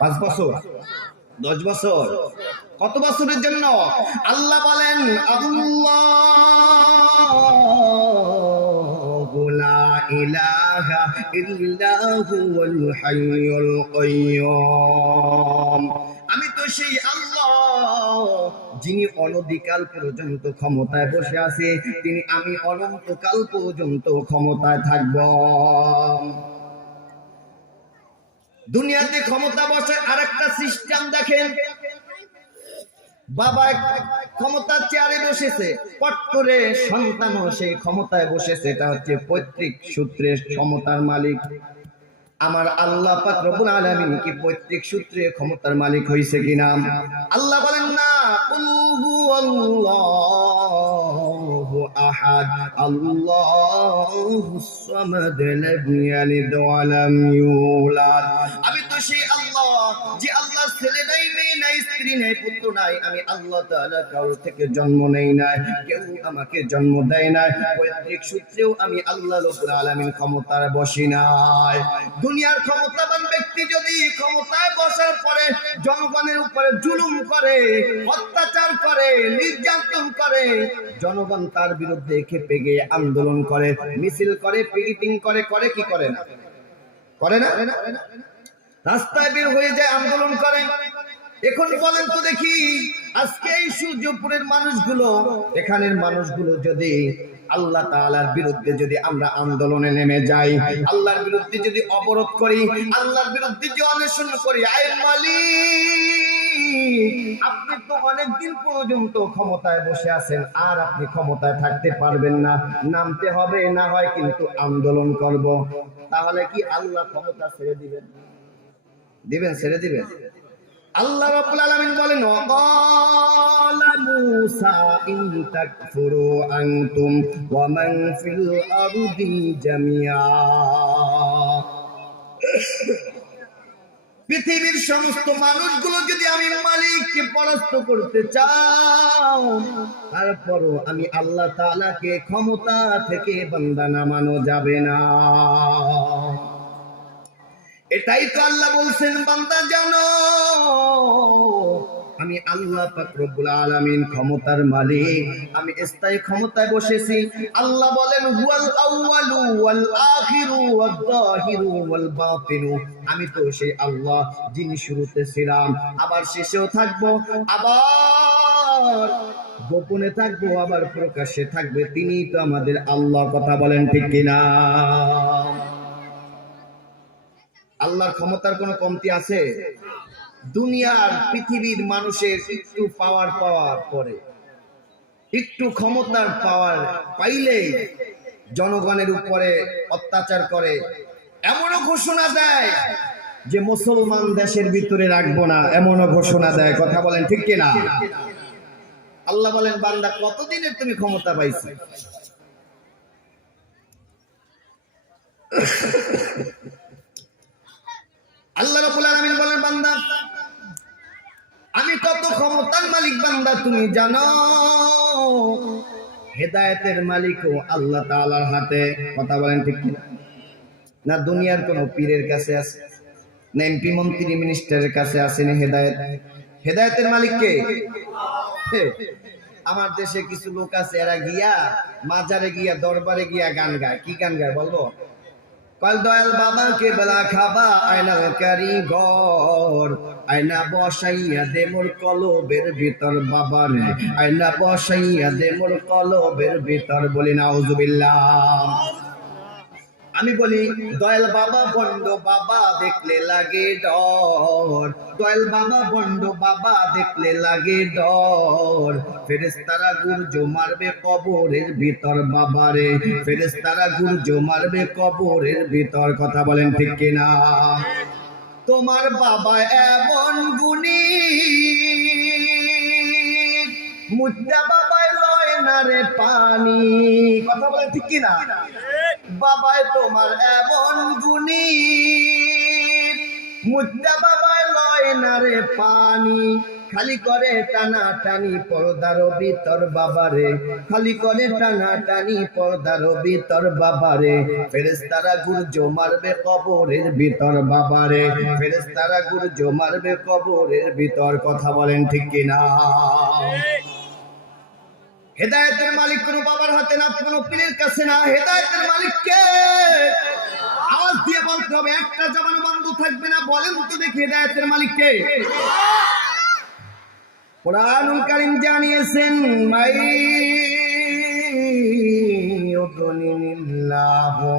5 বছর, 10 বছর, কত বছরের জন্য? আল্লাহ বলেন, আল্লাহু লা ইলাহা ইল্লা হুয়াল হাইয়ুল কাইয়্যুম। আমি তো সেই আল্লাহ যিনি অনধিকাল পর্যন্ত ক্ষমতায় বসে আছে, আমি অনন্তকাল পর্যন্ত ক্ষমতায় থাকব। দুনিয়াতে ক্ষমতা বসার আরেকটা সিস্টেম দেখেন। বাবা ক্ষমতার চেয়ারে বসেছে, পট করে সন্তানও সেই ক্ষমতায় বসেছে। এটা হচ্ছে পৈতৃক সূত্রে ক্ষমতার মালিক। আমার আল্লাহ পাক রব্বুল আলামিন কি পৈতৃক সূত্রে ক্ষমতার মালিক হইছে কিনা? আল্লাহ বলেন না, কুল হুয়াল্লাহু আহাদ আল্লাহুস সামাদ লাম ইয়ালিদ ওয়া লাম ইউলাদ। আমি তো সেই আল্লাহ যে আল্লাহ ছেলে নাই, মেয়ে নাই, স্ত্রী নাই, পুত্র নাই। আমি আল্লাহ তাআলা কারো থেকে জন্ম নেই নাই, কেউ আমাকে জন্ম দেয় নাই। পৈতৃক সূত্রেও আমি আল্লাহ রাব্বুল আলামিন ক্ষমতার বসি নাই। দুনিয়ার ক্ষমতাবান ব্যক্তি যদি ক্ষমতায় বসার পরে জনগণের উপরে জুলুম করে, অত্যাচার করে, নির্যাতন করে, জনগণ তার বিরুদ্ধে খেপে গিয়ে আন্দোলন করে, মিছিল করে, পিকেটিং করে, করে কি করে না? করে না? রাস্তায় বের হয়ে যায়, আন্দোলন করে। এখন বলেন তো দেখি, আজকে এই সূর্যপুরের মানুষগুলো, এখানের মানুষগুলো যদি আল্লাহ তাআলার বিরুদ্ধে যদি আমরা আন্দোলনে নেমে যাই, আল্লাহর বিরুদ্ধে যদি অবরোধ করি, আল্লাহর বিরুদ্ধে যে অনশন করি, আয় মালিক, আপনি তো অনেকদিন পর্যন্ত ক্ষমতায় বসে আছেন, আর আপনি ক্ষমতায় থাকতে পারবেন না, নামতে হবে, না হয় কিন্তু আন্দোলন করব। তাহলে কি আল্লাহ ক্ষমতা ছেড়ে দিবেন? দিবেন? ছেড়ে দিবেন? আল্লাহ রাব্বুল আলামিন বলেন, ওয়াকালা মূসা ইন তাকফুরু আনতুম ওয়া মান ফিল আরদি জামিআ। পৃথিবীর সমস্ত মানুষগুলো যদি আমি মালিককে পরাস্ত করতে চাও, তারপরও আমি আল্লাহ তাআলাকে ক্ষমতা থেকে বান্দা নামানো যাবে না। এটাই তো আল্লাহ বলছেন, বান্দা জানো আমি আল্লাহ পাক রব্বুল আলামিন ক্ষমতার মালিক, আমি স্থায়ী ক্ষমতায় বসেছি। আল্লাহ বলেন, হুয়াল আউয়ালু ওয়াল আখিরু ওয়াল যাহিরু ওয়াল বাতিনু। আমি তো সেই আল্লাহ যিনি শুরুতে ছিলাম, আবার শেষেও থাকবো, আবার গোপনে থাকবো, আবার প্রকাশ্যে থাকবে। তিনিই তো আমাদের আল্লাহ। কথা বলেন ঠিক কিনা? আল্লাহর ক্ষমতার কোনো কমতি আছে? দুনিয়ার পৃথিবীর মানুষের একটু পাওয়ার পাওয়ার পরে, একটু ক্ষমতার পাওয়ার পাইলেই জনগণের উপরে অত্যাচার করে, এমনও ঘোষণা দেয় যে মুসলমান দেশের ভিতরে রাখবো না, এমনও ঘোষণা দেয়। কথা বলেন ঠিক কিনা? আল্লাহ বলেন, বান্দা কতদিনের তুমি ক্ষমতা পাইছো? আল্লাহ রাব্বুল আলামিন বলেন, বান্দা আমি কত ক্ষমতার মালিক বান্দা তুমি জানো? হেদায়েতের মালিকও আল্লাহ তাআলার হাতে। কথা বলেন ঠিক কি না? দুনিয়ার কোন পীরের কাছে আছে না, এমপি মন্ত্রী মিনিস্টারের কাছে আছে না হেদায়েত? হেদায়েতের মালিক কে? আমার দেশে কিছু লোক আছে, এরা গিয়া মাজারে গিয়া দরবারে গিয়া গান গায়। কি গান গায় বলবো? কাল দয়াল বাবাকে বেলা খাবা আয়নাল কারিগর, আয়না বসাইয়া দে মোর কলবের ভিতর বাবারে, আয়না বসাইয়া দে মোর কলবের ভিতর। বলি নাউজুবিল্লাহ। আমি বলি, দয়াল বাবা বন্ড বাবা দেখলে লাগে ডর, দয়াল বাবা বন্ড বাবা দেখলে লাগে ডর। ফেরেশতারা গুরজো মারবে কবরের ভিতর বাবারে, ফেরেশতারা গুরজো মারবে কবরের ভিতর। কথা বলেন ঠিক কিনা? তোমার বাবা এমন গুণী, মুদ্রা বাবায় লয় না রে পানি। কথা বলে ঠিক কিনা? বাবায় তোমার এমন গুণী, মুদ্রা বাবায় লয় না রে পানি। খালি করে টানা টানি পর্দার ভিতর বাবারে, খালি করে টানা টানি পর্দার ভিতর বাবারে। ফেরেশতারা গুরজ মারবে কবরের ভিতর বাবারে, ফেরেশতারা গুরজ মারবে কবরের ভিতর। কথা বলেন ঠিক কিনা? হেদায়েতের মালিক কোনো বাবার হাতে না, কোনো পীরের কাছে না। হেদায়েতের মালিক কে? আওয়াজ দিয়ে বলতে হবে, একটা জবান বন্ধ থাকবে না। বলেন তো দেখি হেদায়েতের মালিক কে? কুরআনুল কারীম জানিয়েছেন, মাই ইউদ্লিলিল্লাহু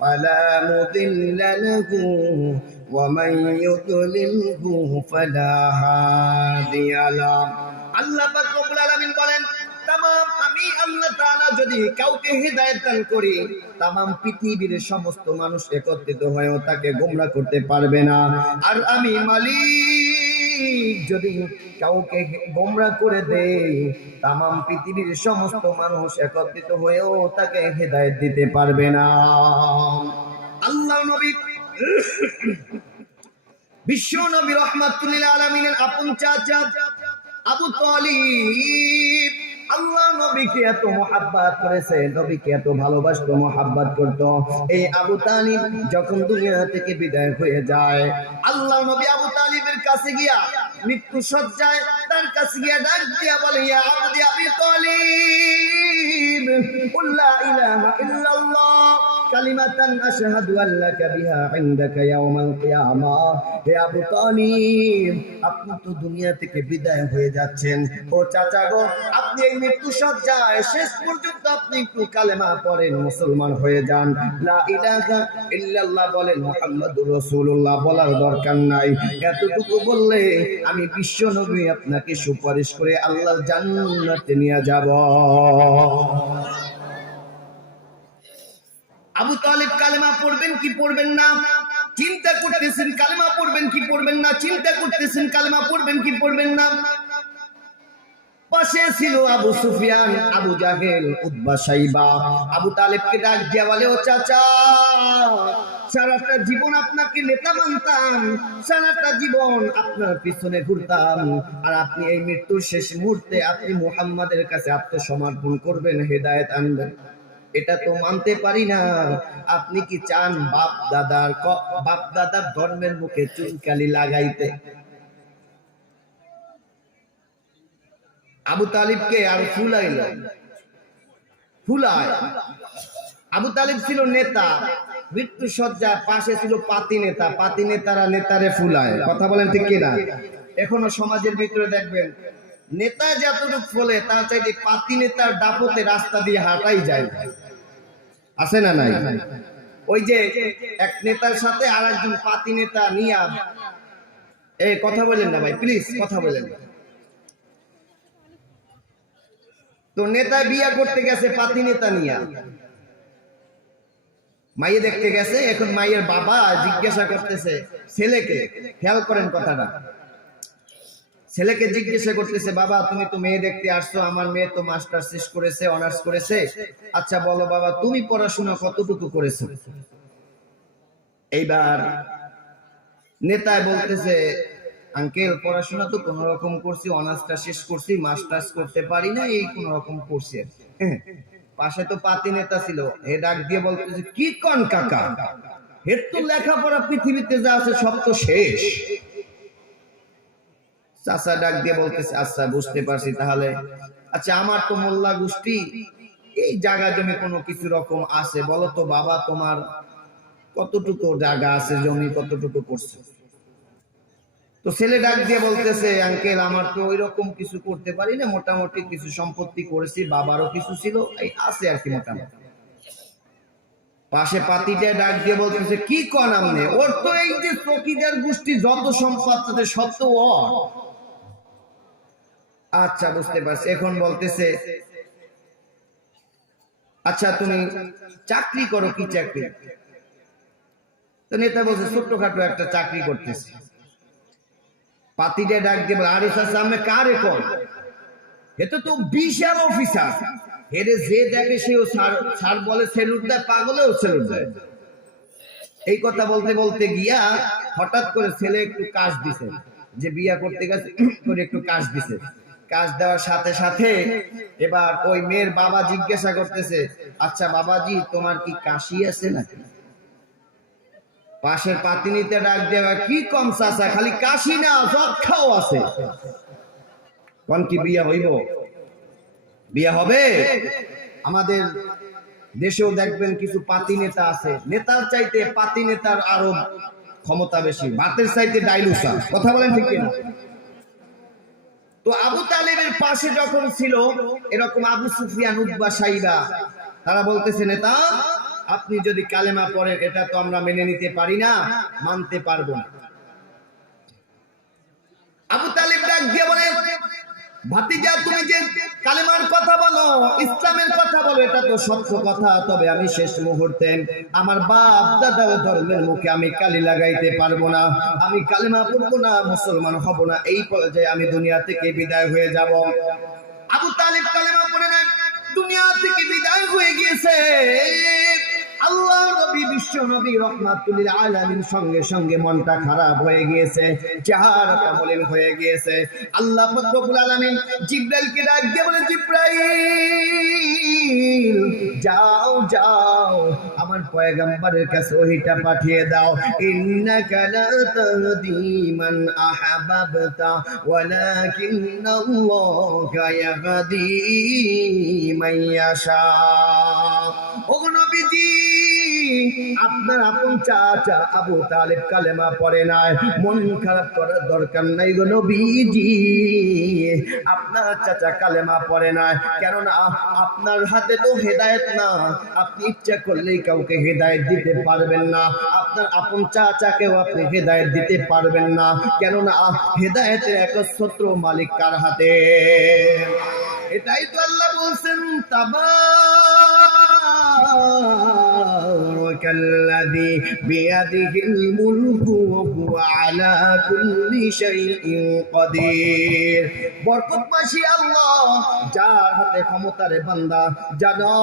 ফালা মুদিল্লা লাহু ওয়া মান ইউদ্লিলহু ফালা হাদিয়া লাহু। আল্লাহ পাক রব্বুল আলামিন বলেন, তামাম আমি আল্লাহ তাআলা যদি কাউকে হেদায়েত দান করি, তামাম পৃথিবীর সমস্ত মানুষ একত্রিত হয়েও তাকে গোমরাহ করতে পারবে না। আর আমি মালিক যদি কাউকে গোমরাহ করে দেই, তামাম পৃথিবীর সমস্ত মানুষ একত্রিত হয়েও তাকে হেদায়েত দিতে পারবে না। আল্লাহ নবী বিশ্ব নবী রাহমাতুল লিল আলামিনের আপন চাচা আবু তালিব আল্লাহ নবীকে এত মোহাব্বত করেছে, নবীকে এত ভালোবাসতো, মোহাব্বত করত। এই আবু তালিব যখন দুনিয়া থেকে বিদায় হয়ে যায়, আল্লাহ নবী আবু তালিবের কাছে গিয়া মৃত্যু সজ্জায় তার কাছে গিয়া ডাক দিয়া বলে, ইয়া আবদি আবি তালিব কুল লা ইলাহা ইল্লাল্লাহ কালিমাতান আশহাদু আল্লাকা বিহা ইনদাকা ইয়াউমাল কিয়ামাহ। হে আবু তালিব, আপনি তো দুনিয়া থেকে বিদায় হয়ে যাচ্ছেন। ও চাচা গো, আপনি এই মৃত্যু সজ্জায় শেষ পর্যন্ত আপনি একটু কালেমা পড়েন, মুসলমান হয়ে যান, লা ইলাহা ইল্লাল্লাহ বলেন, মুহাম্মাদুর রাসূলুল্লাহ বলার দরকার নাই। এতটুকু বললে আমি বিশ্ব নবী আপনাকে সুপারিশ করে আল্লাহর জান্নাতে নিয়ে যাব। আবু তালিব কালেমা পড়বেন কি পড়বেন না চিন্তা করতেছেন, কালেমা পড়বেন কি পড়বেন না চিন্তা করতেছেন, কালেমা পড়বেন কি পড়বেন না। পাশে ছিল আবু সুফিয়ান, আবু জাহেল, উতবা, সাইবা। আবু তালিবকে ডাক দিয়া বলে, ও চাচা, সারাটা জীবন আপনাকে নেতা মানতাম, সারাটা জীবন আপনার পিছনে ঘুরতাম, আর আপনি এই মৃত্যুর শেষ মুহূর্তে আপনি মুহাম্মাদের কাছে আত্মসমর্পণ করবেন, হেদায়েত আনবেন, এটা তো মানতে পারি না। আপনি কি চান বাপ দাদার ধর্মের মুখে চুনকালি লাগাইতে? আবু তালিবকে আর ফুলায়। আবু তালিব ছিল নেতা, মৃত্যু সজ্জা, পাশে ছিল পাতি নেতা, পাতি নেতারা নেতারে ফুলায়। কথা বলেন ঠিক কিনা? এখনো সমাজের ভিতরে দেখবেন নেতা যতটুকু ফলে তার চাইতে পাতি নেতার দাপটে রাস্তা দিয়ে হাঁটাই যায়, আছে না নাই? ওই যে এক নেতার সাথে আর একজন পাতি নেতা নিয়া, এই কথা বলেন না ভাই, প্লিজ কথা বলেন না। তো নেতা বিয়া করতে গেছে পাতি নেতা নিয়া, মাইয়ে দেখতে গেছে। এখন মাইয়ের বাবা জিজ্ঞাসা করতেছে ছেলেকে, খেয়াল করেন কথাটা, ছেলেকে জিজ্ঞাসা করতেছে, বাবা তুমি তো মেয়ে দেখতে আসছো, আমার মেয়ে তো মাস্টার শেষ করেছে, অনার্স করেছে, আচ্ছা বলো বাবা তুমি পড়াশোনা কতটুকু করেছো? এইবার নেতায় বলতেছে, আঙ্কেল পড়াশোনা তো কোন রকম করছি, অনার্সটা শেষ করছি, মাস্টার্স করতে পারি না, এই কোন রকম করছি। পাশে তো পাতি নেতা ছিল, হে ডাক দিয়ে বলতেছে, কি কন কাকা, এর তো লেখাপড়া পৃথিবীতে যা আছে সব তো শেষ। চাচা ডাক দিয়ে বলতেছে, আচ্ছা বুঝতে পারছি, তাহলে আচ্ছা আমার তো মোল্লা গোষ্ঠী, এই জায়গা জমি কোনো কিছু রকম আছে, বলো তো বাবা তোমার কতটুকু জায়গা আছে, জমি কতটুকু করছে? তো ছেলে ডাক দিয়ে বলতেছে, আঙ্কেল আমার তো ওই রকম কিছু করতে পারি না, মোটামুটি কিছু সম্পত্তি করেছি, বাবারও কিছু ছিল, এই আছে আর কি মোটামুটি। পাশে পাতিটা ডাক দিয়ে বলতেছে, কি কন আমনে, ওর তো এই যে চকিদার গোষ্ঠী যত সম্পদ তাদের সব তো ওর। আচ্ছা বুঝতে পারছি। এখন বলতেছে, আচ্ছা তুমি চাকরি করো, কি চাকরি? তো নেতা বলছে ছোট্টখাটো একটা চাকরি করতেছে। পাতিটা ডাক দিয়ে বলে, আরে চাচা আমি কারে কর, এটা তো বিশাল অফিসার, হেরে যে দেখে সেও স্যার বলে, সেলুট দেয়, পাগলেও সেলুট দেয়। এই কথা বলতে বলতে গিয়া হঠাৎ করে ছেলে একটু কাজ দিছে, যে বিয়া করতে গেছে করে একটু কাজ দিছে। কাজ দেওয়ার সাথে সাথে এবার ওই মেয়ের বাবা জিজ্ঞাসা করতেছে, আচ্ছা বাবাজি তোমার কি কাশি আছে নাকি? পাশের পাতিনিতে ডাক দেওয়া, কি কম চাচা, খালি কাশি না যক্ষাও আছে। কোন কি বিয়া হইব? বিয়া হবে? আমাদের দেশেও দেখবেন কিছু পাতি নেতা আছে, নেতার চাইতে পাতি নেতার আরো ক্ষমতা বেশি, ভাতের চাইতে ডাইলুসা। কথা বলেন ঠিক কিনা? তো আবু তালেবের পাশে যখন ছিল এরকম আবু সুফিয়ান, উতবা, সাইবা, তারা বলতেছে নেতা আপনি যদি কালেমা পড়েন এটা তো আমরা মেনে নিতে পারি না, মানতে পারবো না। আবু তালেব ডাক দিয়ে বলে, ভাতিজা তুমি যে কালেমার কথা বলো, ইসলামের কথা বলো, এটা তো সত্য কথা, তবে আমি শেষ মুহূর্তে আমার বাপ দাদার ধর্মের মুখে আমি কালি লাগাইতে পারবো না, আমি কালেমা পড়বো না, মুসলমান হব না, এই পর্যায়ে আমি দুনিয়া থেকে বিদায় হয়ে যাব। আবু তালেব কালেমা পড়ে না, দুনিয়া থেকে বিদায় হয়ে গিয়েছে। আল্লাহ নবী, বিশ্ব নবী রাহমাতুল লিল আলামিন সঙ্গে সঙ্গে মনটা খারাপ হয়ে গিয়েছে, চেহারাটা মলিন হয়ে গিয়েছে। আল্লাহ পাক রব্বুল আলামিন জিবরাইলকে ডাক দিয়ে বলে, জিবরাইল যাও যাও আমার পয়গম্বরের কাছে ওহিটা পাঠিয়ে দাও, ইন্নাকা লা তাহদি মান আহাবাবতা ওয়ালাকিন্নাল্লাহা ইয়াহদি মান ইয়াশা। ও নবীজি আপনার আপন চাচা আবু তালেব কালেমা পড়ে নাই, মন খারাপ করার দরকার নাই গো নবীজি, আপনার চাচা কালেমা পড়ে নাই, কেননা আপনার হাতে তো হেদায়েত না, আপনি ইচ্ছা করলেই কাউকে হেদায়েত দিতে পারবেন না, আপনার আপন চাচাকেও আপনি হেদায়েত দিতে পারবেন না, কেননা হেদায়েতের একচ্ছত্র মালিক কার হাতে? এটাই তো আল্লাহ বলছেন, তাবারাকাল্লাযী বিয়াদিহিল মুলকু ওয়া হুয়া আলা কুল্লি শাইইন কাদির। বরকতবাসী আল্লাহ, যার হাতে ক্ষমতা রে বান্দা, জানো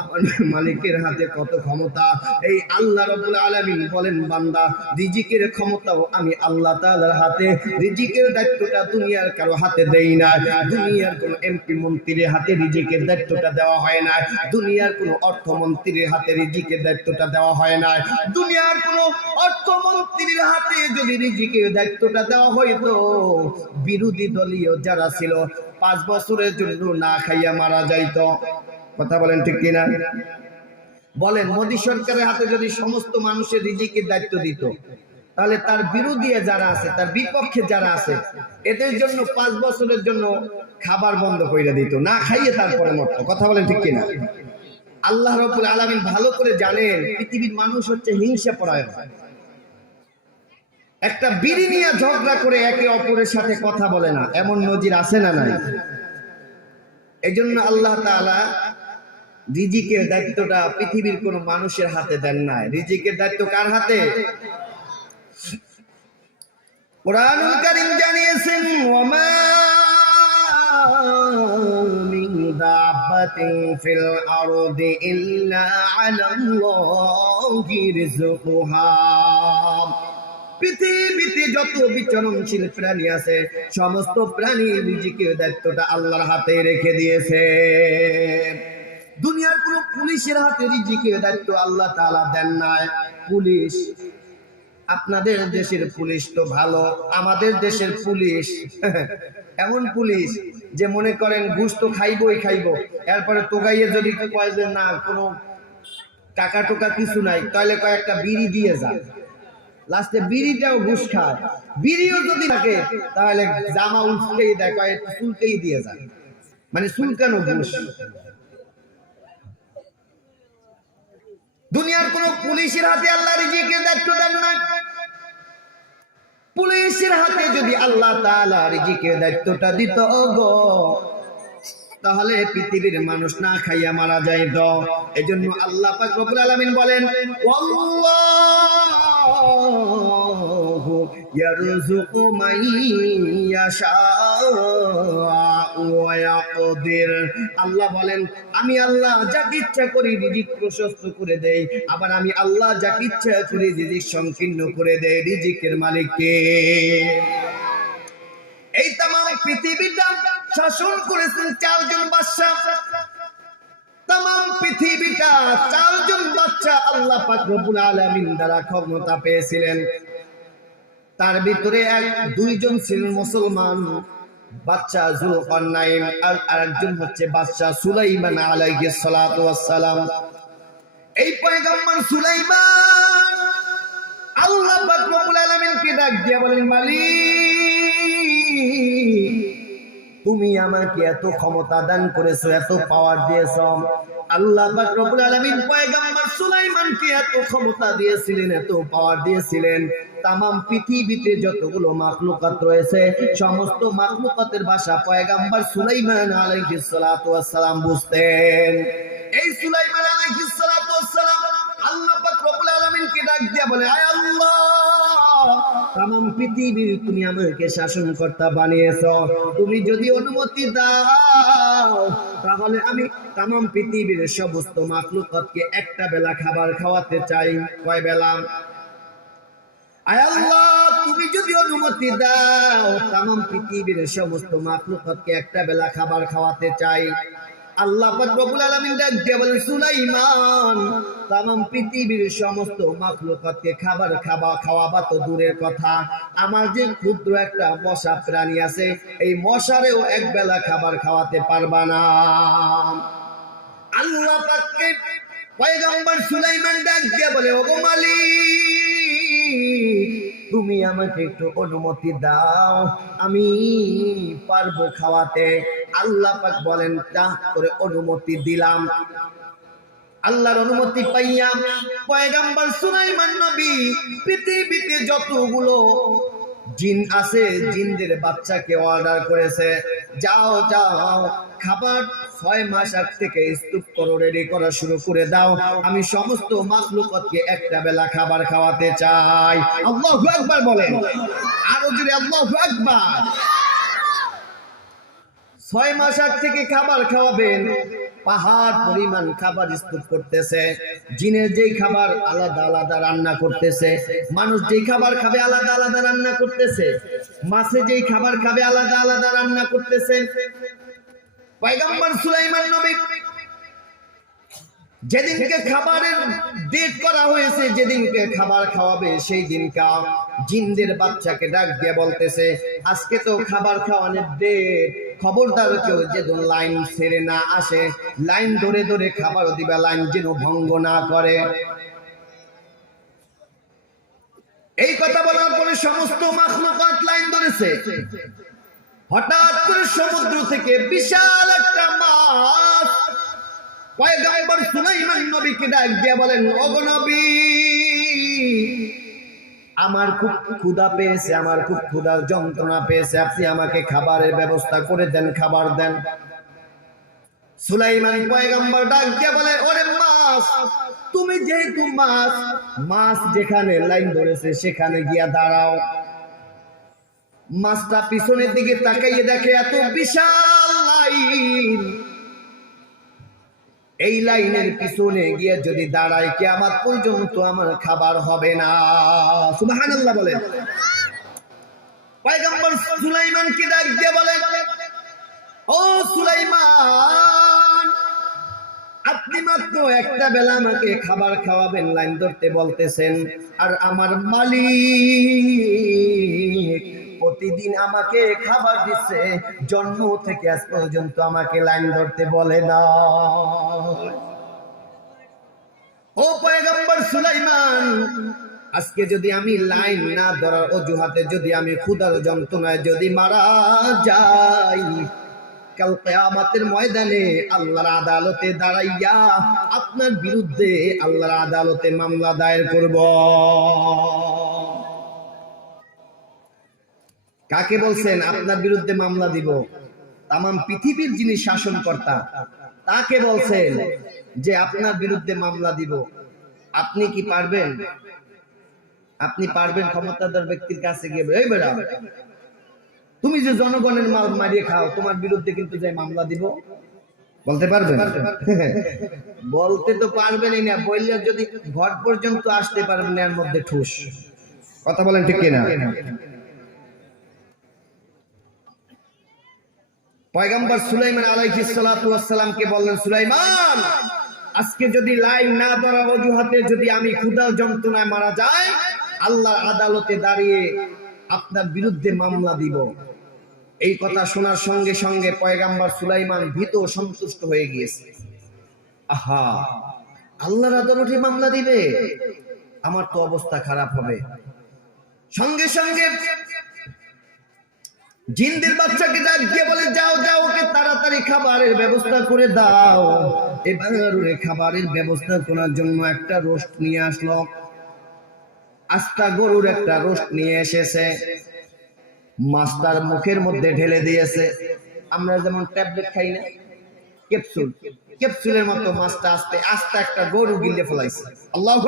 আমার মালিকের হাতে কত ক্ষমতা। এই আল্লাহ রাব্বুল আলামিন বলেন, বান্দা রিজিকের ক্ষমতাও আমি আল্লাহ তাআলার হাতে, রিজিকের দায়িত্বটা দুনিয়ার কারো হাতে দেই না, দুনিয়ার কোন এমপি মন্ত্রীর হাতে রিজিকের দায়িত্বটা দেওয়া হয় না, দুনিয়ার কোন অর্থমন্ত্রীর হাতে রিজিকের দায়িত্বটা দেওয়া হয় না। দুনিয়ার কোন অর্থমন্ত্রীর হাতে যদি রিজিকের দায়িত্বটা দেওয়া হইতো, বিরোধী দলীয় যারা ছিল 5 বছরের জন্য না খাইয়া মারা যাইত। কথা বলেন ঠিক কিনা? বলেন, মোদী সরকারের হাতে যদি সমস্ত মানুষের রিজিকের দায়িত্ব দিত, তাহলে তার বিরোধী যারা আছে, তার বিপক্ষে যারা আছে, এদের জন্য 5 বছরের জন্য খাবার বন্ধ করে দিত, না খাইয়ে তারপরে মরত। কথা বলেন ঠিক কিনা? আল্লাহ রাব্বুল আলামিন ভালো করে জানেন পৃথিবীর মানুষ হচ্ছে হিংসা পরায়ণ। একটা বিড়ি নিয়ে ঝগড়া করে একে অপরের সাথে কথা বলে না, এমন নজির আছে না নাই? এজন্য আল্লাহ তাআলা রিজিকের দায়িত্বটা পৃথিবীর কোন মানুষের হাতে দেন নাই। রিজিকের দায়িত্ব কার হাতে? কুরআনুল কারীম জানিয়েছেন, ওয়ামা মিন দাব্বাতিন ফিল আরদি ইল্লা আলাল্লাহি রিজকুহা। পৃথিবীতে যত বিচরণশীল প্রাণী আছে, সমস্ত প্রাণীর রিজিকের দায়িত্বটা আল্লাহর হাতে রেখে দিয়েছে। দুনিয়ার কোন পুলিশের হাতে রিজিকের দায়িত্ব আল্লাহ তাআলা দেন নাই। পুলিশ, আপনাদের দেশের পুলিশ তো ভালো, আমাদের দেশের পুলিশ এমন পুলিশ যে মনে করেন ঘুষ তো খাইবই খাইবো, এরপরে তোগাইয়ে যদি কয় যে না কোনো টাকা টোকা কিছু নাই, তাহলে কয়েকটা বিড়ি দিয়ে যায়, লাস্টে বিড়িটাও ঘুষ খায়। বিড়িও যদি থাকে তাহলে জামা উল্টেই দেয়, কয়েক চুলকেই দিয়ে যায়, মানে চুলকানো ঘুষ। দুনিয়ার কোন পুলিশের হাতে আল্লাহ রিজিকের দায়িত্ব দেন না। পুলিশের হাতে যদি আল্লাহ তাআলা রিজিকের দায়িত্বটা দিত গো, তাহলে পৃথিবীর মানুষ না খাইয়া মারা যাইত। এজন্য আল্লাহ পাক রব্বুল আলামিন বলেন, ওয়াল্লাহু ইয়ারযুকু মান ইয়াশাউ ওয়া ইয়াকদির। আল্লাহ বলেন, আমি আল্লাহ যাকে ইচ্ছা করি রিজিক প্রশস্ত করে দেই, আবার আমি আল্লাহ যাকে ইচ্ছা করি রিজিক সংকীর্ণ করে দেই। রিজিকের মালিক কে? এই तमाम পৃথিবীটা শাসন করেছেন চারজন বাদশা। तमाम পৃথিবীটা চারজন বাদশা আল্লাহ পাক রব্বুল আলামিন দ্বারা ক্ষমতা পেয়েছিলেন। তার ভিতরে দুইজন ছিলেন মুসলমান, বাদশা যুলকারনাইন, আর আরেকজন হচ্ছে বাদশা সুলাইমান আলাইহিস সালাতু ওয়াস সালাম। এই পয়গম্বর সুলাইমান আল্লাহ পাক রব্বুল আলামিনকে ডাক দিয়ে বলেন, মালিক, তুমি আমাকে এত ক্ষমতা দান করেছো, এত পাওয়ার দিয়েছো। আল্লাহ পাক রব্বুল আলামিন পয়গম্বর সুলাইমানকে এত ক্ষমতা দিয়েছিলেন, এত পাওয়ার দিয়েছিলেন, तमाम পৃথিবীতে যতগুলো মাখলুকাত রয়েছে সমস্ত মাখলুকাতের ভাষা পয়গম্বর সুলাইমান আলাইহিস সালাতু ওয়াস সালাম বুঝতেন। এই সুলাইমান আলাইহিস সালাতু ওয়াস সালাম আল্লাহ পাক রব্বুল আলামিনকে ডাক দিয়ে বলে, আয় আল্লাহ, तमाम পৃথিবীর তুমি আমাকে শাসনকর্তা বানিয়েছো, তুমি যদি অনুমতি দাও তাহলে আমি तमाम পৃথিবীর সমস্ত মাখলুকাতকে একটা বেলা খাবার খাওয়াতে চাই। কয় বেলা? আয় আল্লাহ, তুমি যদি অনুমতি দাও तमाम পৃথিবীর সমস্ত মাখলুকাতকে একটা বেলা খাবার খাওয়াতে চাই। আল্লাহ পাক রব্বুল আলামিন ডাক দিয়ে বলেন, সুলাইমান, तमाम পৃথিবীর সমস্ত মাখলুকাতকে খাবার খাওয়াবা তো দূরের কথা, আমার যে ক্ষুদ্র একটা মশা প্রাণী আছে এই মশারেও এক বেলা খাবার খাওয়াতে পারবা না। আল্লাহ পাককে পয়গম্বর সুলাইমান ডাক দিয়ে বলে, ওগো মালিক, তুমি আমাকে একটু অনুমতি দাও, আমি পারবো খাওয়াতে। আল্লাহ পাক বলেন, তা করে অনুমতি দিলাম। আল্লাহর অনুমতি পাইয়া পয়গম্বর সুলাইমান নবী পৃথিবীতে যতগুলো জিন আছে জিনদের বাচ্চাকে অর্ডার করেছে, যাও যাও খাবার 6 মাস আগ থেকে স্তূপ করো, রেডি করা শুরু করে দাও, আমি সমস্ত মাখলুকাতকে একটা বেলা খাবার খাওয়াতে চাই। আল্লাহু আকবার বলেন, আরো জোরে আল্লাহু আকবার। 6 মাস আগ থেকে খাবার খাওয়াবেন, পাহাড় পরিমাণ খাবার স্তূপ করতেছে। জিনের যেই খাবার আলাদা আলাদা রান্না করতেছে, মানুষ যেই খাবার খাবে আলাদা আলাদা রান্না করতেছে, মাছে যেই খাবার খাবে আলাদা আলাদা রান্না করতেছে। পয়গম্বর সুলাইমান নবী যেদিনকে খাবারের ডেট করা হয়েছে, যেদিনকে খাবার খাওয়াবে সেই দিনকা জিনদের বাচ্চাকে ডাক দিয়ে বলতেছে, আজকে তো খাবার খাওয়ানোর ডেট, খবরদার কেউ যেন লাইন ছেড়ে না আসে, লাইন ধরে ধরে খাবার দিবা, লাইন যেন ভঙ্গ না করে। এই কথা বলার পরে সমস্ত মাখলুকাত লাইন ধরেছে। হঠাৎ করে সমুদ্র থেকে বিশাল একটা মাছ পয়গম্বর সুলাইমান নবীকে ডাক দিয়ে বলেন, ওগো নবী, আমার খুব ক্ষুধা পেয়েছে, আমার খুব ক্ষুধার যন্ত্রণা পেয়েছে, আপনি আমাকে খাবারের ব্যবস্থা করে দেন, খাবার দেন। সুলাইমান পয়গম্বর ডাক দিয়ে বলে, ওরে মাছ, তুমি যেহেতু মাছ, মাছ যেখানে লাইন ধরেছে সেখানে গিয়া দাঁড়াও। মাছটা পিছনের দিকে তাকাইয়ে দেখে এত বিশাল লাইন, এই লাইনের পিছনে গিয়ে যদি দাঁড়ায় কিয়ামত পর্যন্ত আমার খাবার হবে না। সুবহানাল্লাহ বলেন। পয়গম্বর সুলাইমানকে ডাক দিয়ে বলেন, ও সুলাইমান, আপনি মাত্র একটা বেলা আমাকে খাবার খাওয়াবেন, লাইন ধরতে বলতেছেন, আর আমার মালিক প্রতিদিন আমাকে খাবার দিচ্ছে, জন্ম থেকে আজ পর্যন্ত আমাকে লাইন ধরতে বলে না। ও পয়গম্বর সুলাইমান, আজকে যদি আমি লাইন না ধরার অজুহাতে যদি আমি ক্ষুধার যন্ত্রণায় যদি মারা যাই, কাল কিয়ামতের ময়দানে আল্লাহর আদালতে দাঁড়াইয়া আপনার বিরুদ্ধে আল্লাহর আদালতে মামলা দায়ের করব। কাকে বলছেন আপনার বিরুদ্ধে মামলা দিব? তামাম পৃথিবীর যিনি শাসনকর্তা, তাকে বলছেন যে আপনার বিরুদ্ধে মামলা দিব, আপনি কি পারবেন? আপনি পারবেন ক্ষমতাধর ব্যক্তির কাছে গিয়ে, এই বেড়া তুমি যে জনগণের মাল মারিয়ে খাও, তোমার বিরুদ্ধে কিন্তু যে মামলা দিব? বলতে পারবেন? বলতে তো পারবেনই না, বললে যদি ঘর পর্যন্ত আসতে পারবেন এর মধ্যে ঠুস। কথা বলেন ঠিক কিনা? পয়গম্বর সুলাইমান আলাইহিস সালাতু ওয়াস সালামকে বললেন, সুলাইমান, আজকে যদি লাইন না ধরার অজুহাতে যদি আমি ক্ষুধা যন্ত্রণায় মারা যাই, আল্লাহর আদালতে দাঁড়িয়ে আপনার বিরুদ্ধে মামলা দিব। এই কথা শোনার সঙ্গে সঙ্গে পয়গম্বর সুলাইমান ভীত সন্তুষ্ট হয়ে গিয়েছে। আহা, আল্লাহর আদালতে মামলা দিবে, আমার তো অবস্থা খারাপ হবে। সঙ্গে সঙ্গে জিনদের বাচ্চাকে ডাক দিয়ে বলে, যাও যাও, ওকে তাড়াতাড়ি খাবারের ব্যবস্থা করে দাও। এবার ওরে খাবারের ব্যবস্থা করার জন্য একটা রোস্ট নিয়ে আসলো। আস্তা গরুর একটা রোস্ট নিয়ে এসেছে, মাছটার মুখের মধ্যে ঢেলে দিয়েছে। আমরা যেমন ট্যাবলেট খাই না, ক্যাপসুল, ক্যাপসুলের মতো মাছটা আস্তে আস্তে একটা গরু গিলে ফেলাইছে। আল্লাহু